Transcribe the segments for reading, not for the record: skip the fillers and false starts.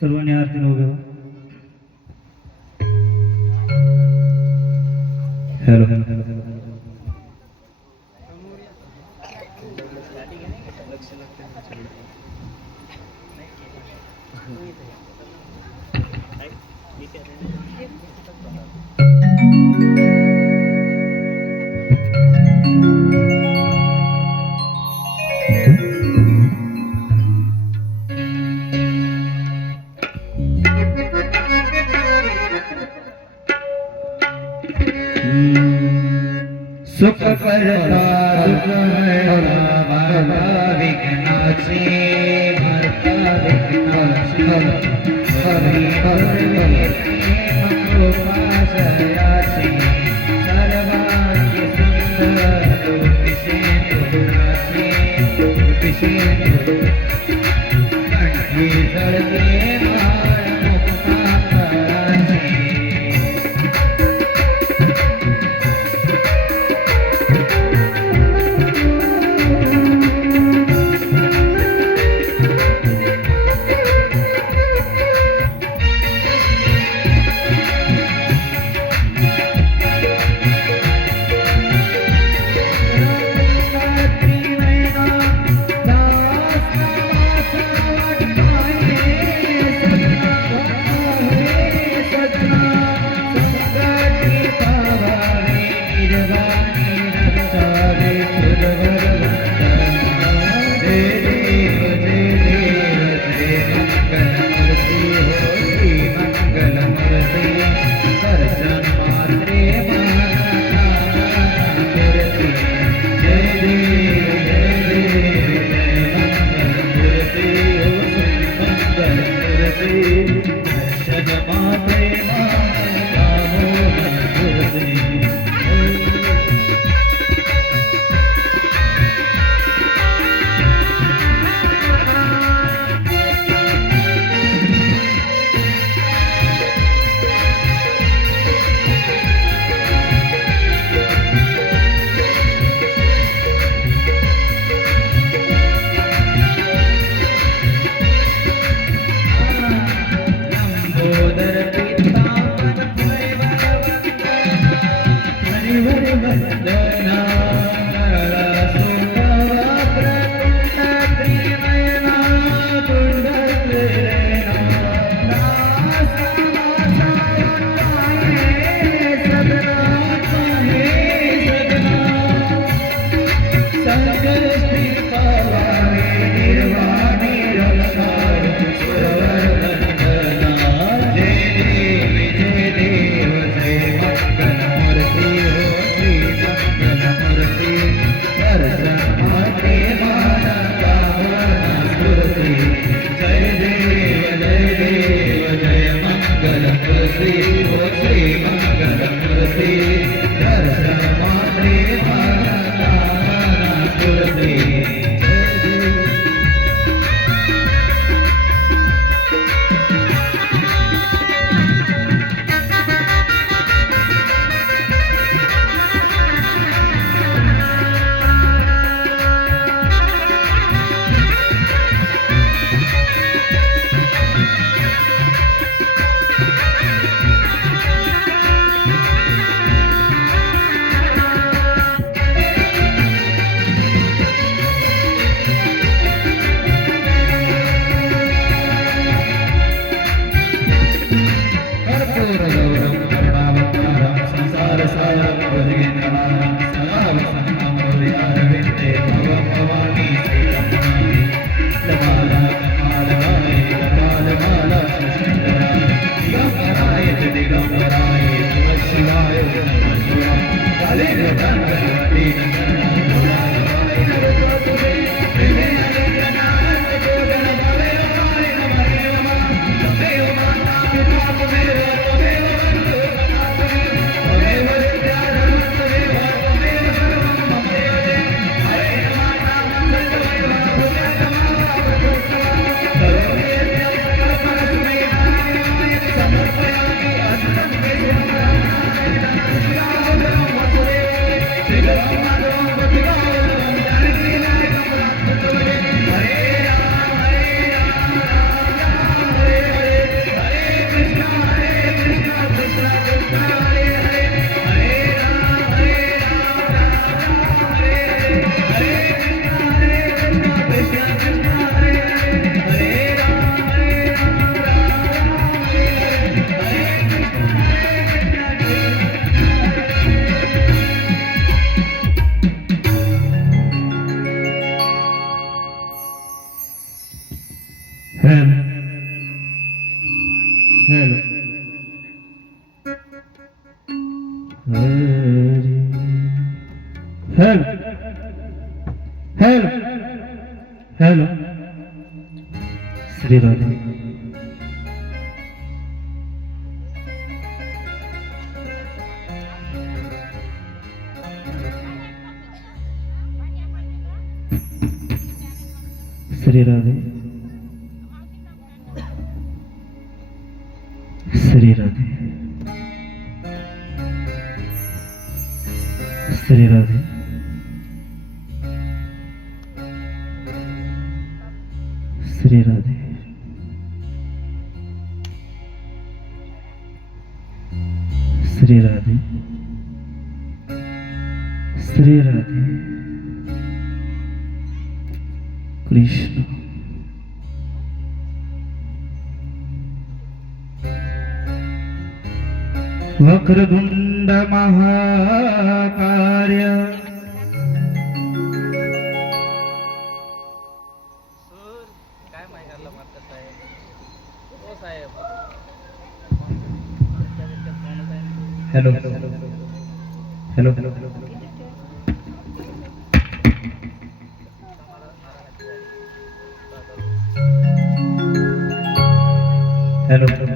सर्वांनी आरती नाव घ्यावं. हॅलो सुख करता दुख हरता विघ्नाची हरता विघ्नाची हरी हरी कृपाजयाची सर्वांगी सुंदर ज्योतिषे गुणाची ज्योतिषे कंठी जळते माळ मुक्ता फळाची. Hello hello hello hello Shri Radhe Shri Radhe Shri Radhe Shri Radhe Shri Radhe Shri Radhe Shri Radhe Krishna Vakratund महाकार्य काय माहिती मात्र साहेब हो साहेब hello hello hello hello hello hello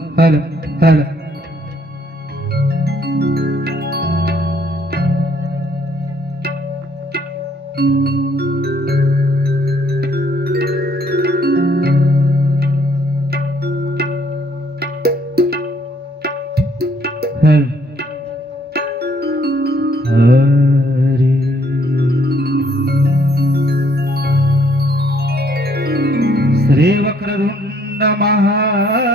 hello hello hello हरे श्री वक्रतुंड महाकार्य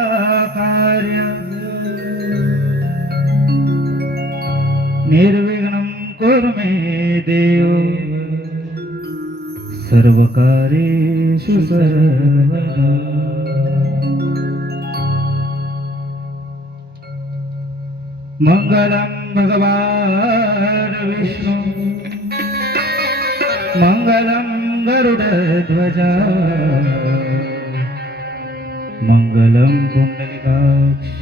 निर्विघ्नं कुरु मे देव सर्वकार्येषु सर्वदा मंगलं भगवान् विष्णु मंगलं गरुडध्वज मंगलं पुंडलिकाक्ष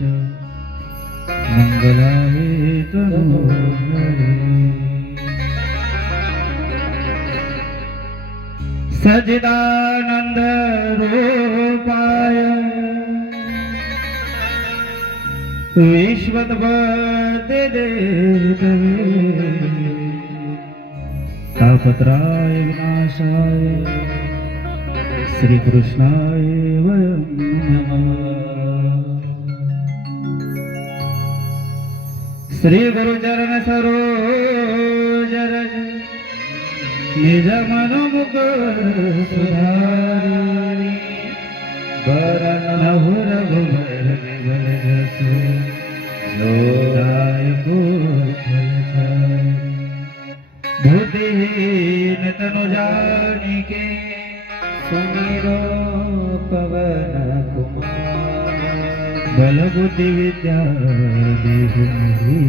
मंगलाय तनूहरे सच्चिदानंद रूपाय विश्वोत्पत्ति देतवे तापत्रय विनाशाय श्री कृष्णाय वयं नमः। श्री गुरुचरण सरोज रज निज मन मुकुर सुधारि बरन रघुबर विमल जसु जोदायको फलचारि बुद्धिहीन तनु जानिके सुमिरो पवन कुमार बल बुद्धि विद्या देहु मोहि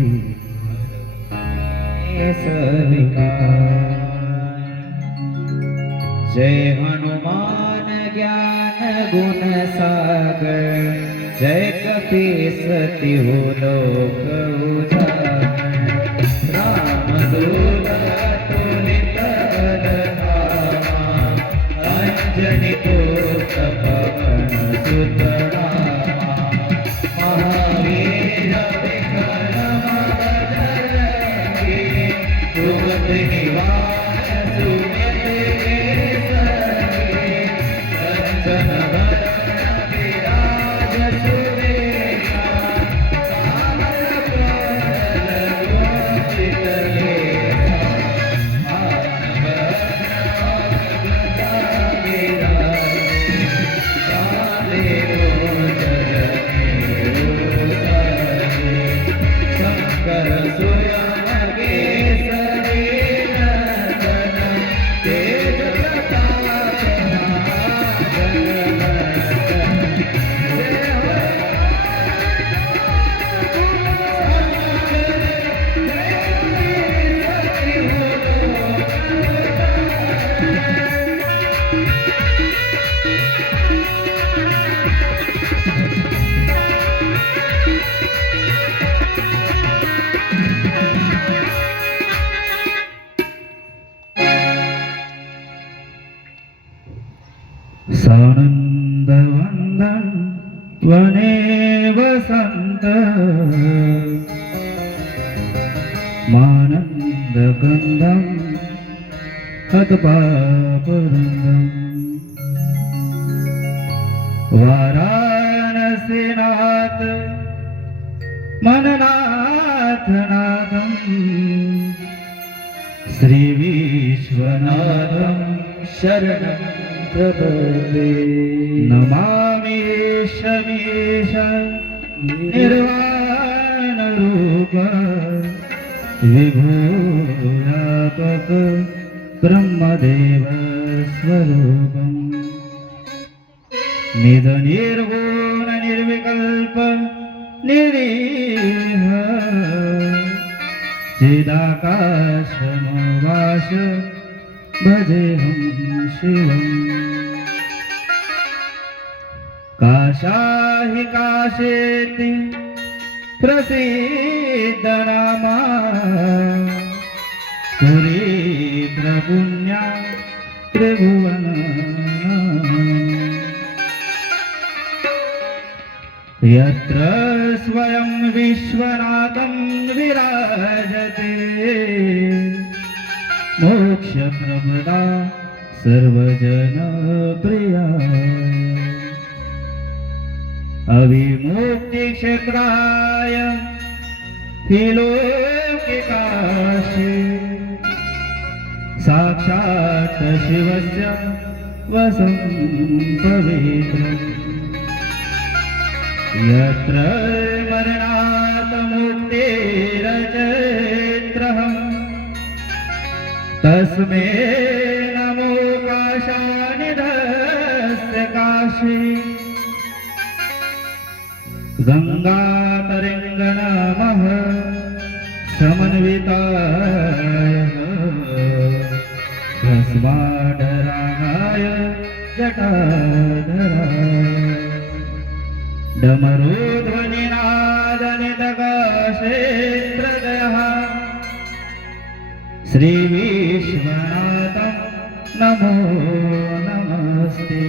सविकार जय हनुमान ज्ञान गुण सागर, जय कपीसति हो लोक उजागर। रामदूत तुलित बलधामा, अंजनी पुत्र पवन सुत नामा। महावीर विक्रम बजरंगी, सुमत निवार सुमित केसरी। कंचन वरण विराज सुवेशा, कानन कुंडल कुंचित केसा। हाथ वज्र ध्वजा विराजे, कांधे मूंज जनेऊ साजे। शंकर सुवन केसरी नंदन, तेज प्रताप महाजगवंदन। जय हो सानंद वंदन वने वसंत, मानंद गंधम हतपापवृंदम। वाराणसीनाथ मननाथ नाथम, श्री विश्वनाथम शरणं प्रपद्ये। नमामि शमीश निर्वाण रूप, विभूयापक ब्रह्मदेव स्वरूपम्। निज निर्गुण निर्विकल्प निरीह, चिदाकाशमवास भजेऽहं शिवम्। काशाहि काशेति प्रसीद नामा, पुरी प्रपुण्या त्रिभुवन। यत्र स्वयं विश्वनाथं विराजते, मोक्षप्रभदा सर्वजनप्रिया। अविमुक्तिक्षेत्राय त्रिलोके काशी, साक्षात् शिवस्य वसं पवित्रम्। यत्र मरणात् मुक्तिरचेत्रहम्, तस्मै नमो काशानिधस्य काशी। गंगातरङ्गनमः समन्विताय, भस्माडराय जटाधराय। डमरुध्वनिनादनितकक्षेत्रजयः, श्रीविश्वनाथं नमो नमस्ते।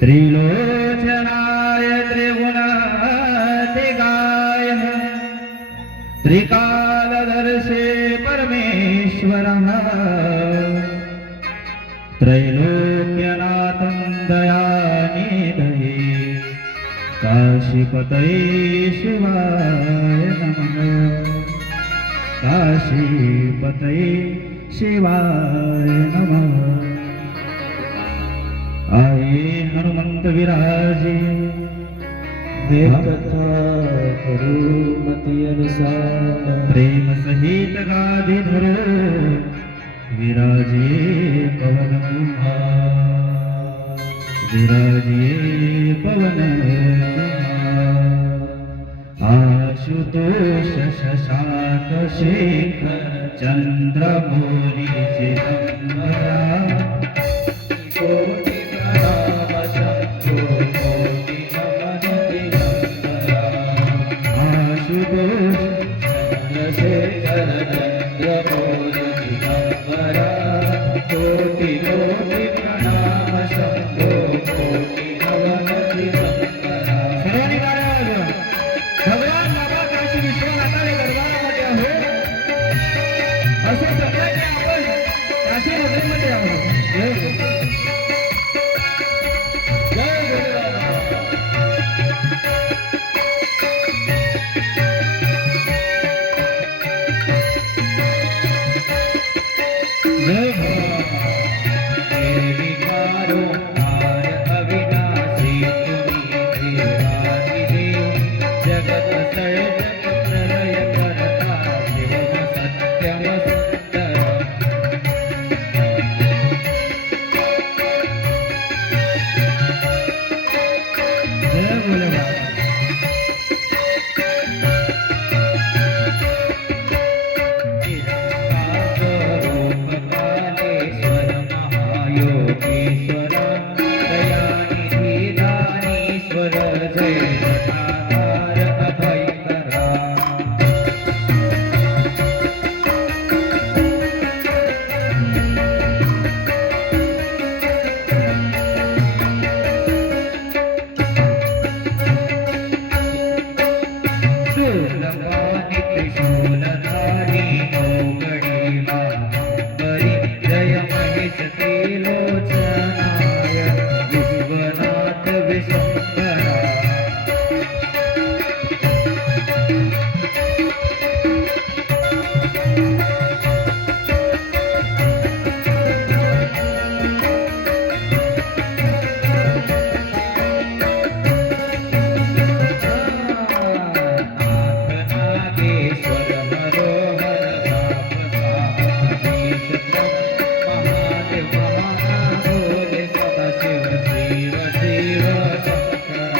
त्रिलोचनाय त्रिगुणातिगाय, त्रिकालदर्शे परमेश्वरः। त्रैलोक्यनाथं दयानिधये, काशीपतये शिवाय नमः। काशीपतये शिवाय नमः। आए हनुमंत विराजे, देव कथा करो मति अनुसार। प्रेम सहित गाधि धरो, विराजे पवन कुमार। विराजे पवन कुमार। आशुतोष शशांक शेखर, चंद्रमौली चिदंबरा। कोटी प्रणाम शंभो कोटी नवनती शंकरा. सर्वांनी टाळ्या वाजवा. भगवान बाबा काशी विश्वनाथाने दरबारामध्ये आहे असं समजा की आपण काशी नगरीमध्ये आहोत. जय गुरु. जय गुरुबाबा. जय गुरु. देवी कारुण्य अविनाशी तुम्ही देवादिदेव जगत सर्जन प्रलय करता शिवम सत्यम सुंदर. जय भोले बाबा. रूपकालेश्वर महायोगेश्वर दयानिधि दानीश्वर जय जटाधार अभयकरा. शूलपाणि त्रिशूलधारी नौगडीला बरी जय महेश त्रिलोचनाय विश्वनाथ विशंकरा. नागेश्वर हरोहर तापसाधीश महादेव महाभोले सदाशिव शिव शिव शंकरा.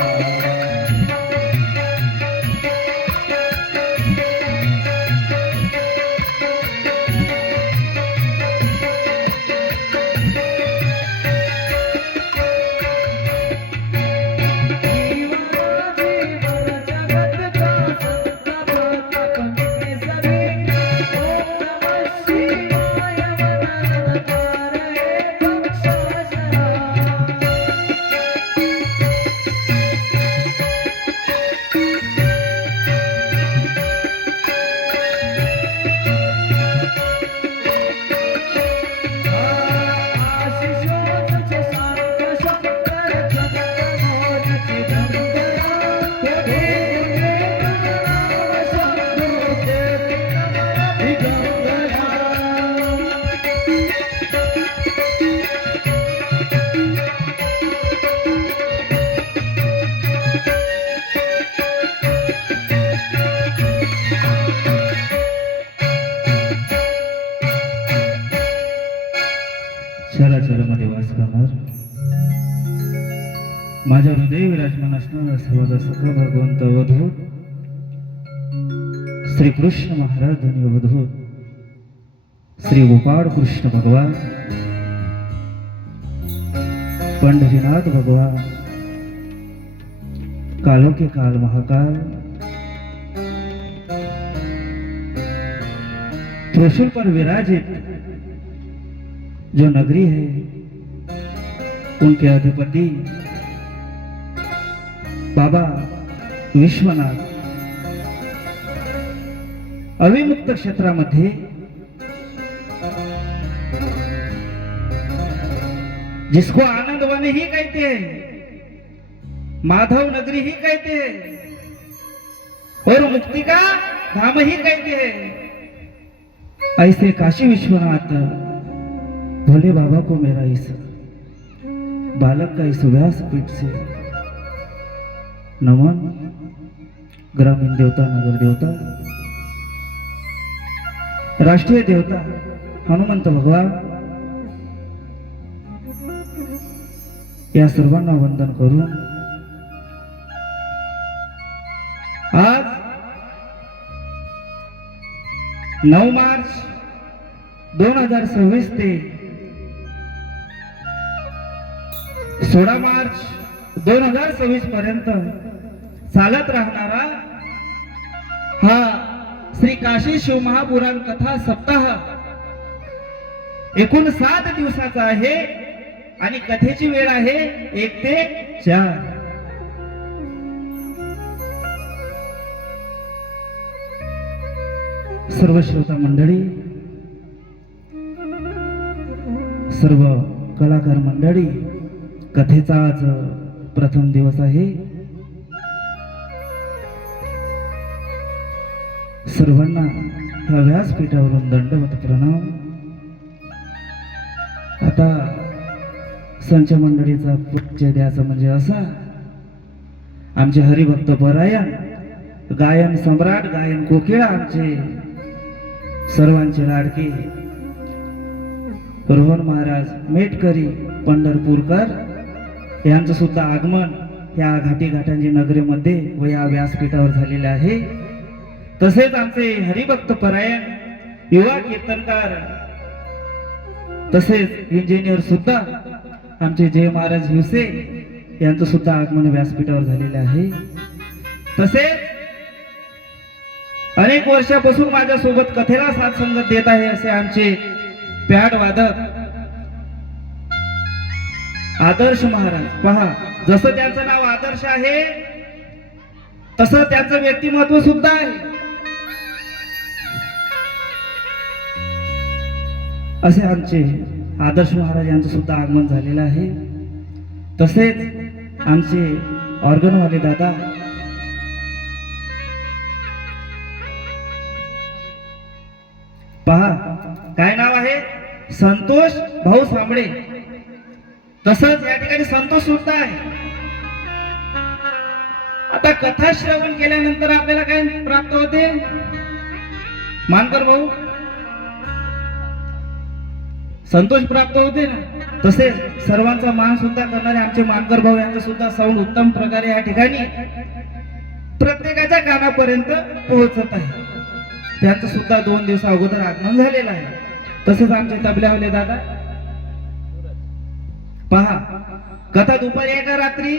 चराचरामध्ये वास करणार माझ्या हृदय विराजमान असणारा सर्वाचा सखा भगवंत अवधूत श्री कृष्ण महाराज आणि अवधूत श्री गोपाळ कृष्ण भगवान पंढरीनाथ भगवान कालों के काल महाकाल त्रिशूल पर विराजित जो नगरी है उनके अधिपति बाबा विश्वनाथ अविमुक्त क्षेत्रामध्ये जिसको आनंद वन ही कहते हैं, माधव नगरी ही कहते हैं और मुक्ति का धाम ही कहते हैं, ऐसे काशी विश्वनाथ भोले बाबा को मेरा इस बालक का इस व्यासपीठ से नमन। ग्रामीण देवता, नगर देवता, राष्ट्रीय देवता हनुमंत भगवान या सर्वांना वंदन करून आज 9 मार्च 2026 ते 16 मार्च 2026 पर्यंत चालत राहणारा हा श्री काशी शिव महापुराण कथा सप्ताह एकूण 7 दिवसाचा आहे आणि कथेची वेळ आहे 1 ते 4. सर्व श्रोता मंडळी, सर्व कलाकार मंडळी, कथेचा आज प्रथम दिवस आहे. सर्वांना ह्या व्यासपीठावरून दंडवत प्रणाम. आता संच मंडळीचा परिचय द्यायचा म्हणजे असा, आमचे हरिभक्त परायण, गायन सम्राट, गायन कोकिळा, आमचे सर्वांचे लाडके रोहन महाराज मेटकरी पंढरपूरकर यांचं सुद्धा आगमन या घाटी घाटांची नगरीमध्ये व या व्यासपीठावर झालेले आहे. तसेच आमचे हरिभक्त परायण युवा कीर्तनकार तसेच इंजिनियर सुद्धा आमचे जय महाराज हिवसे यांचं सुद्धा आगमन व्यासपीठावर झालेले आहे. तसेच अनेक वर्षापासून माझ्या सोबत कथेला साथ संगत देत आहे असे आमचे पॅड वादक आदर्श महाराज. पहा, जसं त्यांचं नाव आदर्श आहे तसं त्यांचं व्यक्तिमत्व सुद्धा आहे. असे आमचे आदर्श महाराज यांचं सुद्धा आगमन झालेलं आहे. तसेच आमचे ऑर्गनवाले दादा पहा, काय नाव आहे, संतोष भाऊ सांबळे. तसंच या ठिकाणी संतोष सुद्धा आहे. आता कथा श्रवण केल्यानंतर आपल्याला काय प्राप्त होते, मानकर भाऊ, संतोष प्राप्त होते ना. तसेच सर्वांचा मान सुद्धा करणारे आमचे मानकर भाऊ यांचं सुद्धा साऊंड उत्तम प्रकारे या ठिकाणी प्रत्येकाच्या कानापर्यंत पोहोचत आहे. त्यांचं सुद्धा 2 दिवस अगोदर आगमन झालेलं आहे. तसेच आमचे तबल्यावाले दादा पहा, कथा दुपारी आहे का रात्री,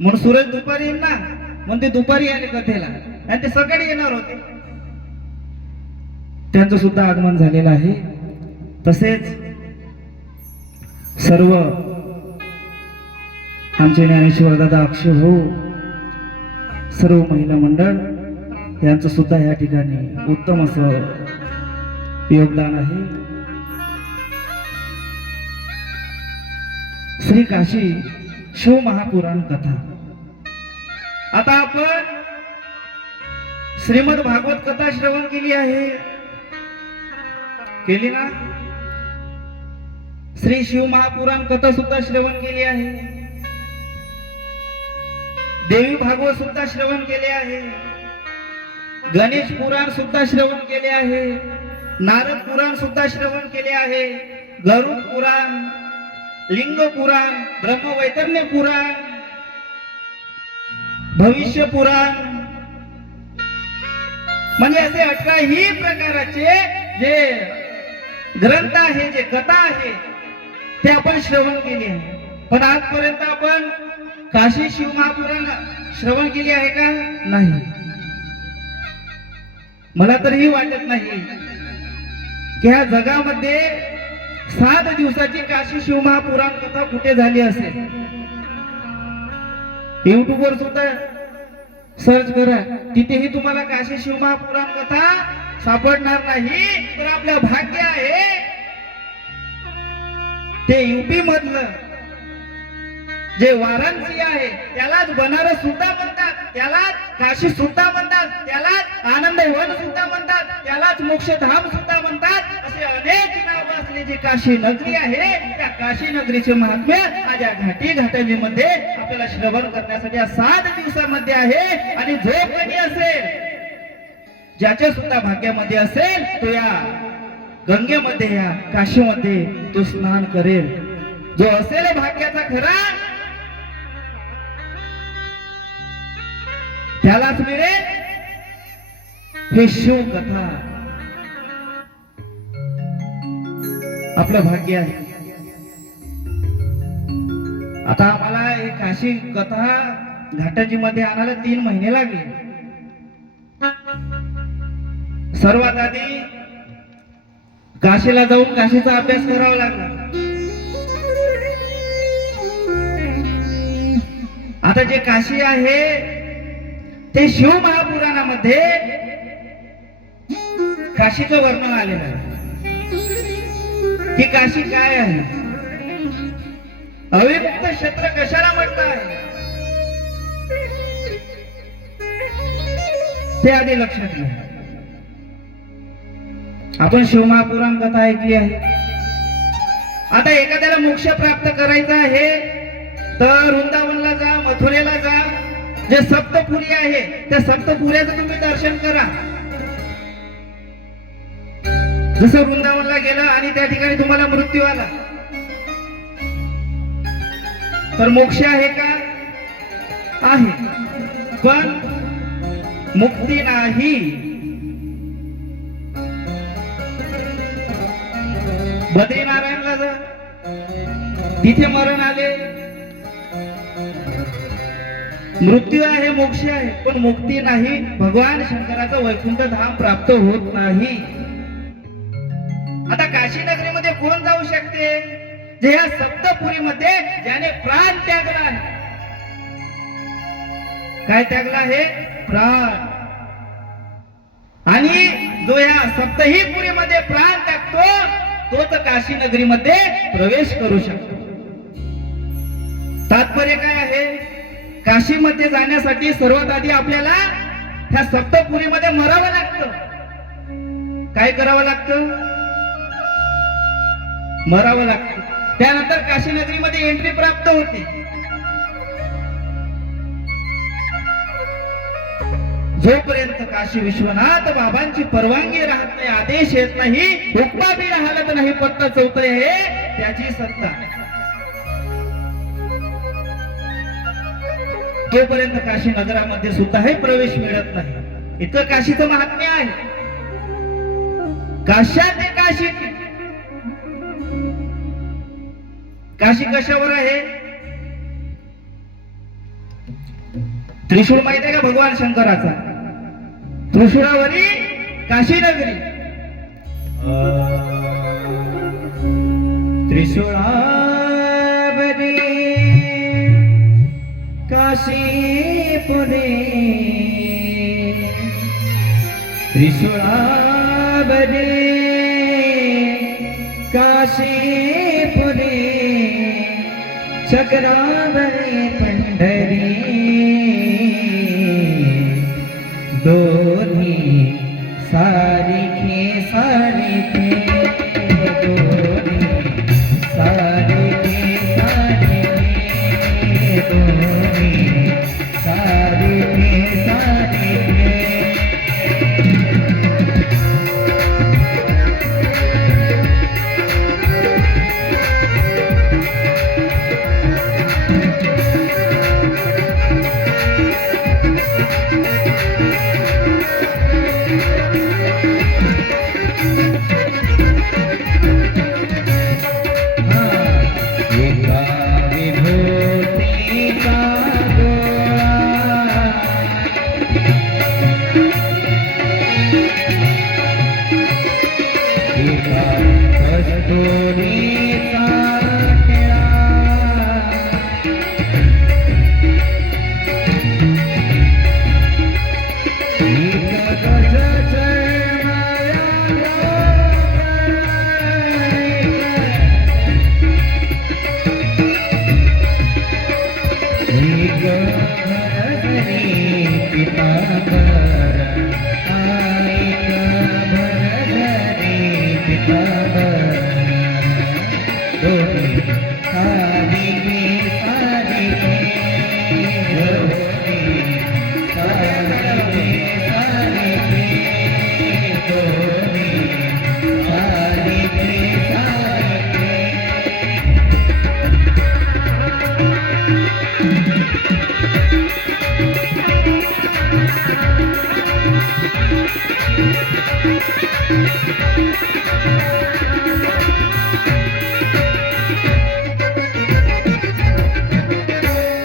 म्हणून सूरज दुपारी येईल ना, म्हणून ते दुपारी आले कथेला आणि ते सकाळी येणार होते. त्यांचं सुद्धा आगमन झालेलं आहे. तसेच सर्व आमचे ज्ञानेश्वर दादा, अक्षय भाऊ, सर्व महिला मंडळ यांचं सुद्धा या ठिकाणी उत्तम असं योगदान आहे. श्री काशी शिव महापुराण कथा. आता आपण श्रीमद भागवत कथा श्रवण केली आहे, केली ना. श्री शिव महापुराण कथा सुद्धा श्रवण केली आहे. देवी भागवत सुद्धा श्रवण केले आहे. गणेश पुराण सुद्धा श्रवण केले आहे. नारद पुराण सुद्धा श्रवण केले आहे. गरुड पुराण, लिंग पुराण, ब्रह्मवैतरण्य पुराण, भविष्य पुराण, म्हणजे असे 18ही प्रकाराचे जे ग्रंथ आहे, जे कथा आहे, ते आपण श्रवण केले आहे. पण आजपर्यंत आपण काशी शिव महापुराण श्रवण केली आहे का? नाही. मला तर ही वाटत नाही की ह्या जगामध्ये 7 दिवसाची काशी शिव महापुराण कथा कुठे झाली असेल. युट्यूबवर सुद्धा सर्च करा, तिथेही तुम्हाला काशी शिव महापुराण कथा सापडणार नाही. तर आपलं भाग्य आहे ते यूपी मधलं जे वाराणसी आहे त्यालाच बनारस सुद्धा म्हणतात, त्यालाच काशी सुद्धा म्हणतात, त्यालाच आनंद वन सुद्धा म्हणतात, त्यालाच मोक्षधाम सुद्धा म्हणतात. असे अनेक नाव असलेली काशी नगरी आहे. त्या काशी नगरीचे महात्म्य आज या घाटी घाटणीमध्ये आपल्याला श्रवण करण्यासाठी या 7 दिवसामध्ये आहे. आणि जो कोणी असेल, ज्याच्या सुद्धा भाग्यामध्ये असेल, तो या गंगेमध्ये, या काशीमध्ये तो स्नान करेल. जो असेल भाग्याचा खरा, त्यालाच मिळेल हे शिव कथा. आपलं भाग्य आहे. आता आम्हाला हे काशी कथा घाटाजी मध्ये आणायला 3 महिने लागले. सर्वात आधी काशीला जाऊन काशीचा अभ्यास करावा लागला. आता जे काशी आहे ते शिव महापुराणामध्ये काशीचं वर्णन आलेलं आहे की काशी काय आहे. अविमुक्त क्षेत्र कशाला म्हणतात ते आधी लक्षात घ्या. आपण शिवमहापुराण कथा ऐकली आहे. आता एखाद्याला मोक्ष प्राप्त करायचा आहे तर वृंदावनला जा, मथुरेला जा. जे सप्तपुरी आहे त्या सप्तपुऱ्याचं तुम्ही दर्शन करा. जसं वृंदावनला गेला आणि त्या ठिकाणी तुम्हाला मृत्यू आला तर मोक्ष आहे का? आहे, पण मुक्ती नाही. बद्रीनारायणला जा, तिथे मरण आले, मृत्यू आहे, मोक्ष आहे, पण मुक्ती नाही. भगवान शंकराचं वैकुंठ धाम प्राप्त होत नाही. आता काशी नगरीमध्ये कोण जाऊ शकते? जे या सप्तपुरीमध्ये ज्याने प्राण त्यागला आहे. काय त्यागला आहे? प्राण. आणि जो या सप्तही पुरीमध्ये प्राण टाकतो तोच काशी नगरीमध्ये प्रवेश करू शकतो. तात्पर्य काय आहे? काशीमध्ये जाण्यासाठी सर्वात आधी आपल्याला ह्या सप्तपुरीमध्ये मरावं लागतं. काय करावं लागतं? मरावं लागतं. त्यानंतर काशी नगरीमध्ये एंट्री प्राप्त होते. जोपर्यंत काशी विश्वनाथ बाबांची परवानगी राहत नाही, आदेश येत नाही, हुकमा बी राहत नाही, पत्ता चौथ हे त्याची सत्ता. तोपर्यंत काशी नगरामध्ये सुद्धाही प्रवेश मिळत नाही. इतकं काशीचं महात्म्य आहे. काश्यात काशी. काशी कशावर आहे? त्रिशूळ माहिती आहे का भगवान शंकराचा? त्रिशूळावरी काशी नगरी. त्रिशूळावरी काशीपुरे, त्रिशूळावरी काशीपुरे, चक्रावरी पंढरी, दोन्ही सारिखे सारिखे, दोन्ही सारिखे सारिखे, दोन्ही सारिखे सारिखे.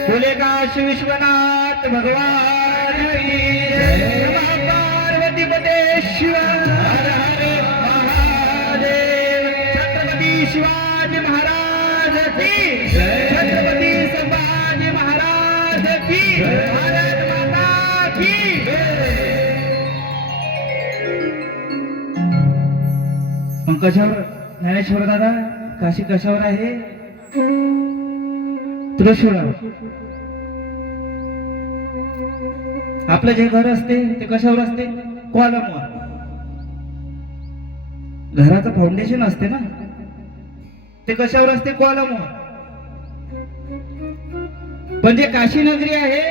बोले काशी विश्वनाथ भगवान की जय. पार्वती पते शिव हर हर महादेव. भारत माता की मग कशावर ज्ञानेश्वर दादा काशी कशावर आहे त्रिशूळावर आपलं जे घर असते ते कशावर असते कॉलमवर घराचं फाउंडेशन असते ना ते कशावर असते कॉलमवर पण जे काशी नगरी आहे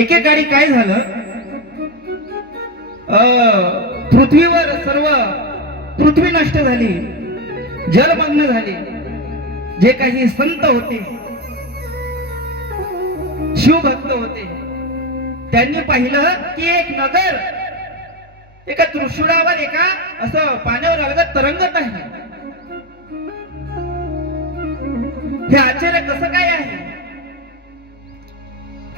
एकेकाळी काय झालं पृथ्वीवर सर्व पृथ्वी नष्ट झाली जलमग्न झाली जे काही संत होते शिवभक्त होते त्यांनी पाहिलं की एक नगर एका त्रिशूळावर एका असं पाण्यावर अलगद तरंगत आहे हे आश्चर्य कसं काय आहे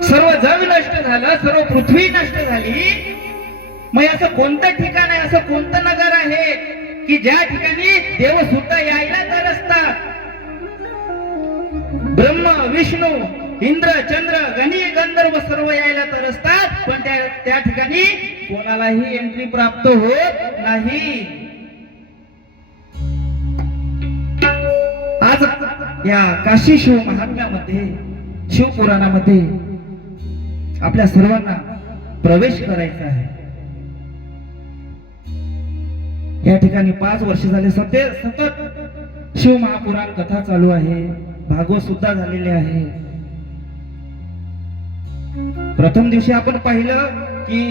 सर्व जग नष्ट झालं सर्व पृथ्वी नष्ट झाली मग असं कोणतं ठिकाण आहे असं कोणतं नगर आहे की ज्या ठिकाणी देव सुद्धा यायला तर असतात ब्रह्म विष्णू इंद्र चंद्र गणी गंधर्व सर्व यायला तर असतात पण त्या ठिकाणी कोणालाही एंट्री प्राप्त होत नाही आज या काशी शिव महात्म्यामध्ये शिवपुराणामध्ये आपल्या सर्वांना प्रवेश करायचा आहे या ठिकाणी 5 वर्ष झाले सतत शिव महापुराण कथा चालू आहे भागवत सुद्धा झालेले आहे प्रथम दिवशी आपण पाहिलं की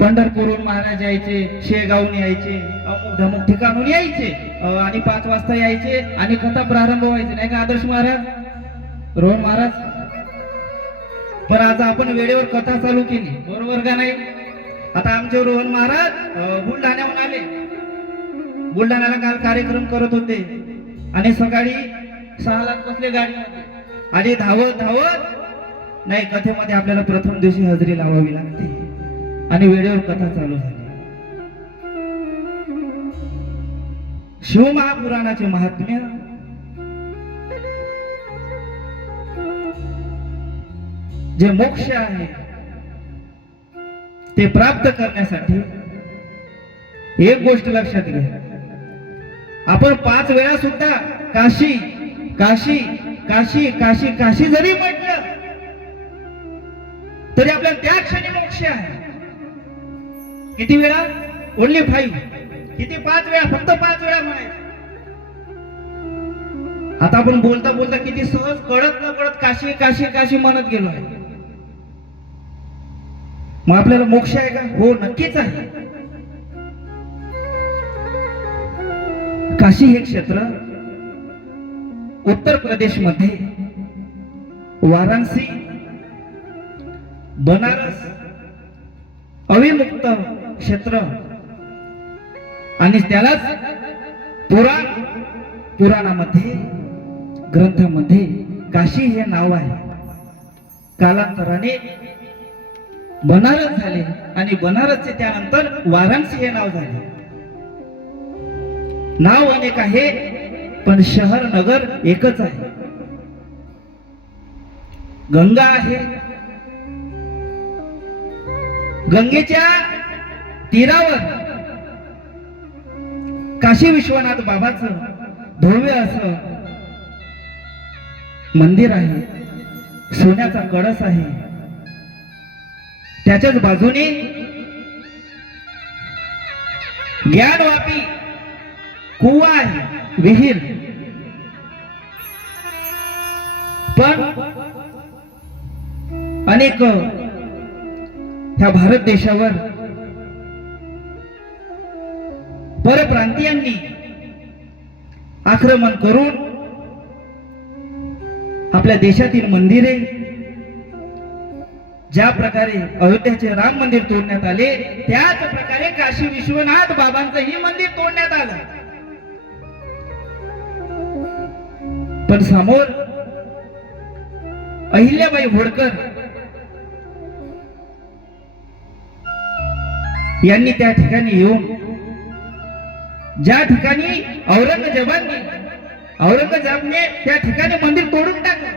पंढरपूरहून महाराज यायचे शेगावून यायचे अमुक धमुक ठिकाणून यायचे आणि 5 वाजता यायचे आणि कथा प्रारंभ व्हायचे नाही का आदर्श महाराज रोहन महाराज पण आज आपण वेळेवर कथा चालू केली बरोबर का नाही आता आमचे रोहन महाराज बुलढाण्याहून आले बुलढाण्याला काल कार्यक्रम करत होते आणि सकाळी 6ला बसले गाडीमध्ये आणि धावत धावत नाही कथेमध्ये आपल्याला प्रथम दिवशी हजेरी लावावी लागते आणि वेळेवर कथा चालू झाली शिव महापुराणाचे महात्म्य जे मोक्ष आहे ते प्राप्त करण्यासाठी एक गोष्ट लक्षात घ्या आपण 5 वेळा सुद्धा काशी काशी काशी काशी काशी जरी म्हटलं तरी आपल्याला त्या क्षणी मोक्ष आहे किती वेळा ओनली 5 किती 5 वेळा फक्त 5 वेळा म्हणायचं आता आपण बोलता बोलता किती सहज कळत न कळत काशी काशी काशी म्हणत गेलो आहे मग आपल्याला मोक्ष आहे का हो नक्कीच आहे काशी हे क्षेत्र उत्तर प्रदेश मध्ये वाराणसी बनारस अविमुक्त क्षेत्र आणि त्यालाच पुराणामध्ये ग्रंथामध्ये काशी हे नाव आहे कालांतराने बनारस झाले आणि बनारसचे त्यानंतर वाराणसी हे नाव झाले नाव अनेक आहे पण शहर नगर एकच आहे गंगा आहे गंगेच्या तीरावर काशी विश्वनाथ बाबाचं भव्य असं मंदिर आहे सोन्याचा कळस आहे त्याच्याच बाजूने ज्ञानवापी कुवा आहे विहीर पण अनेक ह्या भारत देशावर परप्रांतीयांनी आक्रमण करून आपल्या देशातील मंदिरे ज्या प्रकारे अयोध्याचे राम मंदिर तोडण्यात आले त्याच प्रकारे काशी विश्वनाथ बाबांचंही मंदिर तोडण्यात आलं पण समोर अहिल्याबाई होळकर यांनी त्या ठिकाणी येऊन ज्या ठिकाणी औरंगजेबाने त्या ठिकाणी मंदिर तोडून टाकलं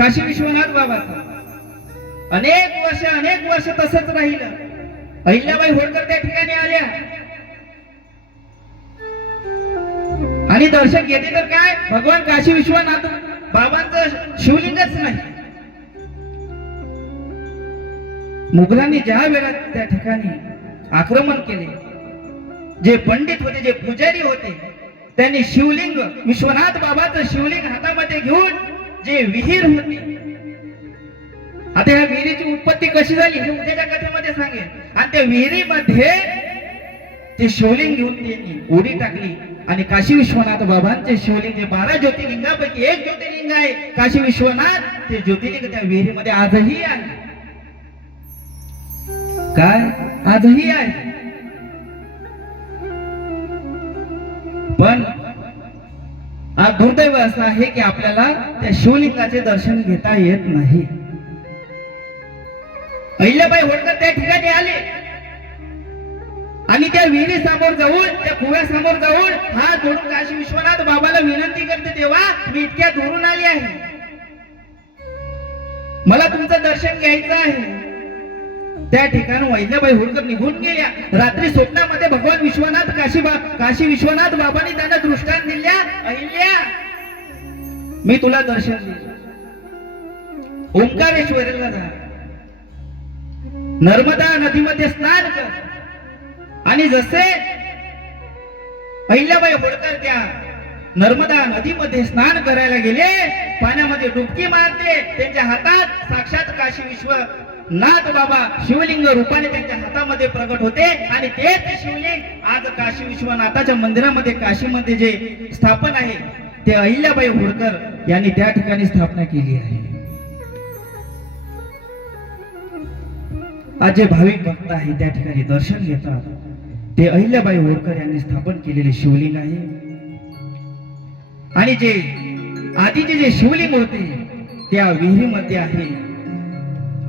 काशी विश्वनाथ बाबाचा अनेक वर्ष तसंच राहिलं. अहिल्याबाई होळकर त्या ठिकाणी आल्या आणि दर्शन घेतले तर काय भगवान काशी विश्वनाथ बाबांचं शिवलिंगच नाही. मुघलांनी ज्या वेळा त्या ठिकाणी आक्रमण केले, जे पंडित होते, जे पुजारी होते, त्यांनी शिवलिंग विश्वनाथ बाबाचं शिवलिंग हातामध्ये घेऊन जे विहीर होती, आता या विहिरीची उत्पत्ती कशी झाली हे उद्याच्या कथेमध्ये सांगेन. आणि त्या विहिरीमध्ये ते शिवलिंग घेऊन त्यांनी उडी टाकली आणि काशी विश्वनाथ बाबांचे शिवलिंग जे 12 ज्योतिर्लिंगापैकी एक ज्योतिर्लिंग आहे काशी विश्वनाथ, ते ज्योतिर्लिंग त्या विहिरीमध्ये आजही आहे. काय आजही आहे. पण आज दुर्दैव असं आहे की आपल्याला त्या शिवलिंगाचे दर्शन घेता येत नाही. अहिल्याबाई होळकर त्या ठिकाणी आले आणि त्या विहिरी समोर जाऊन, त्या कुव्यासमोर जाऊन हात जोडून काशी विश्वनाथ बाबाला विनंती करते, तेव्हा मी इतक्या दुरून आली आहे, मला तुमचं दर्शन घ्यायचं आहे. त्या ठिकाणी अहिल्याबाई होळकर निघून गेल्या. रात्री स्वप्नामध्ये भगवान विश्वनाथ काशी विश्वनाथ बाबांनी त्यांना दृष्टांत दिल्या, अहिल्या मी तुला दर्शन देईन, ओंकारेश्वरीला जा, नर्मदा नदीमध्ये स्नान कर. आणि जसे अहिल्याबाई होळकर त्या नर्मदा नदीमध्ये स्नान करायला गेले, पाण्यामध्ये डुबकी मारते, त्यांच्या हातात साक्षात काशी विश्वनाथ बाबा शिवलिंग रूपाने त्यांच्या हातामध्ये प्रगट होते. आणि तेच शिवलिंग आज काशी विश्वनाथाच्या मंदिरामध्ये, काशीमध्ये जे स्थापन आहे, ते अहिल्याबाई होळकर यांनी त्या ठिकाणी स्थापना केली आहे. आज जे भाविक भक्त आहे त्या ठिकाणी दर्शन घेतात, ते अहिल्याबाई होळकर यांनी स्थापन केलेले शिवलिंग आहे. आणि जे आधीचे जे शिवलिंग होते त्या विहिरीमध्ये आहे.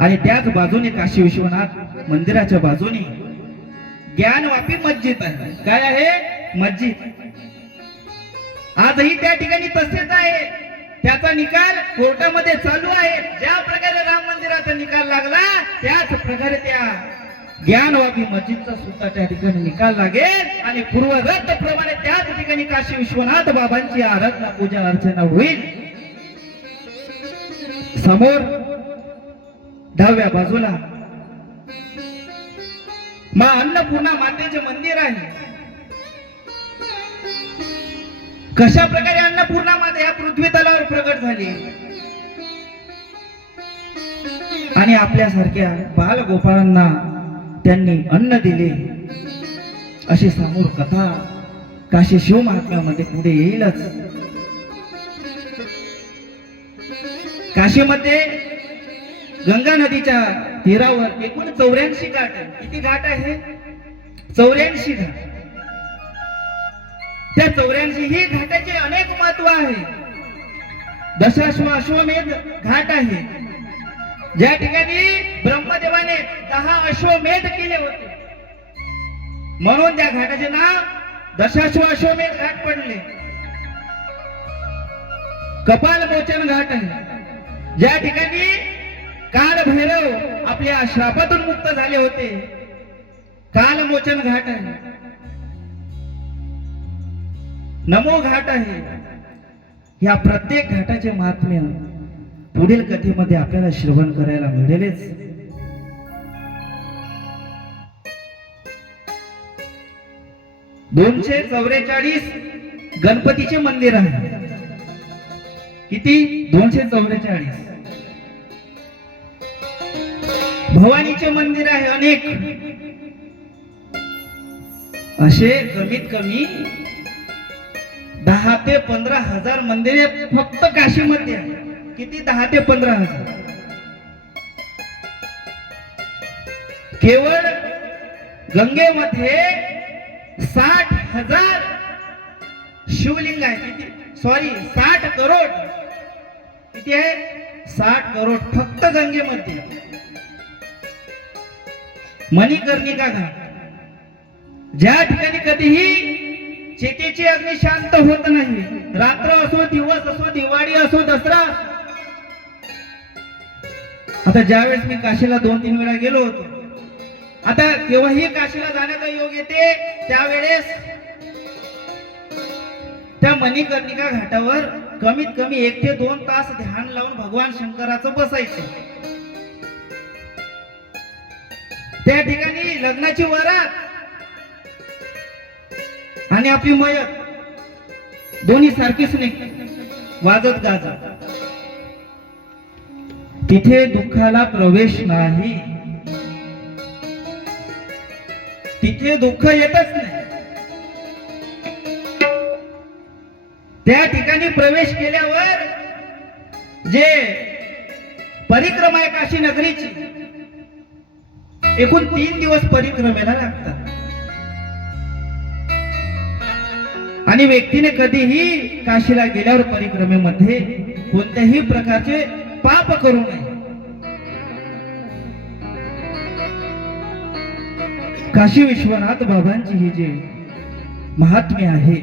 आणि त्याच बाजूने काशी विश्वनाथ मंदिराच्या बाजूने ज्ञानवापी मस्जिद आहे. काय आहे? मस्जिद. आजही त्या ठिकाणी तसेच आहे. त्याचा निकाल कोर्टामध्ये चालू आहे. ज्या प्रकारे राम मंदिराचा निकाल लागला त्याच प्रकारे त्या ज्ञानवापी मस्जिदचा सुद्धा त्या ठिकाणी निकाल लागेल. आणि पूर्वरत प्रमाणे त्याच ठिकाणी काशी विश्वनाथ बाबांची आराधना, पूजा अर्चना होईल. समोर डाव्या बाजूला मा अन्नपूर्णा मातेचे मंदिर आहे. कशा प्रकारे अन्नपूर्णा माता या पृथ्वी तलावर प्रगट झाली आणि आपल्यासारख्या बालगोपाळांना त्यांनी अन्न दिले, अशी समोर कथा काशी शिव महात्म्यामध्ये पुढे येईलच. काशीमध्ये गंगा नदीच्या तीरावर एकूण 84 घाट आहे. किती घाट आहे? 84 घाट. त्या 84 ही घाटाचे अनेक महत्व आहे. अश्वमेध घाट आहे, ज्या ठिकाणी ब्रह्मदेवाने 10 अश्वमेध केले होते, म्हणून त्या घाटाचे नाव अश्वमेध घाट पडले. कपाल मोचन घाट आहे, ज्या ठिकाणी काल भैरव आपल्या श्रापातून मुक्त झाले होते, काल मोचन घाट आहे. नमो घाट आहे. या प्रत्येक घाटाचे महात्म्य पुढील कथेमध्ये आपल्याला श्रवण करायला मिळेलच. दोनशे 244 गणपतीचे मंदिर आहे. किती? 244. भवानीचे मंदिर आहे अनेक. असे कमीत कमी 10 ते 15 हजार मंदिरे फक्त काशीमध्ये आहे. किती? 10 ते 15 हजार. केवळ गंगेमध्ये 60,000 शिवलिंग आहे. किती? सॉरी, 60 करोड. किती आहे? 60 करोड फक्त गंगेमध्ये. मणिकर्णिका घाट, ज्या ठिकाणी कधीही चेतेची अग्नी शांत होत नाही. रात्र असो, दिवस असो, दिवाळी असो, दसरा, आता ज्यावेळेस मी काशीला 2-3 वेळा गेलो होतो, आता केव्हाही काशीला जाण्याचा योग येते त्यावेळेस त्या मणिकर्णिका घाटावर कमीत कमी 1 ते 2 तास ध्यान लावून भगवान शंकराचं बसायचं. त्या ठिकाणी लग्नाची वरात आणि आपली मयत दोन्ही सारखीच नाही वाजत गाजत. तिथे दुःखाला प्रवेश नाही, तिथे दुःख येतच नाही. त्या ठिकाणी प्रवेश केल्यावर जे परिक्रमा आहे काशी नगरीची, एकूण 3 दिवस परिक्रमेला लागतात. आणि व्यक्तीने कधीही काशीला गेल्यावर परिक्रमेमध्ये कोणत्याही प्रकारचे पाप करू नये. काशी विश्वनाथ बाबांची ही जे महात्म्य आहे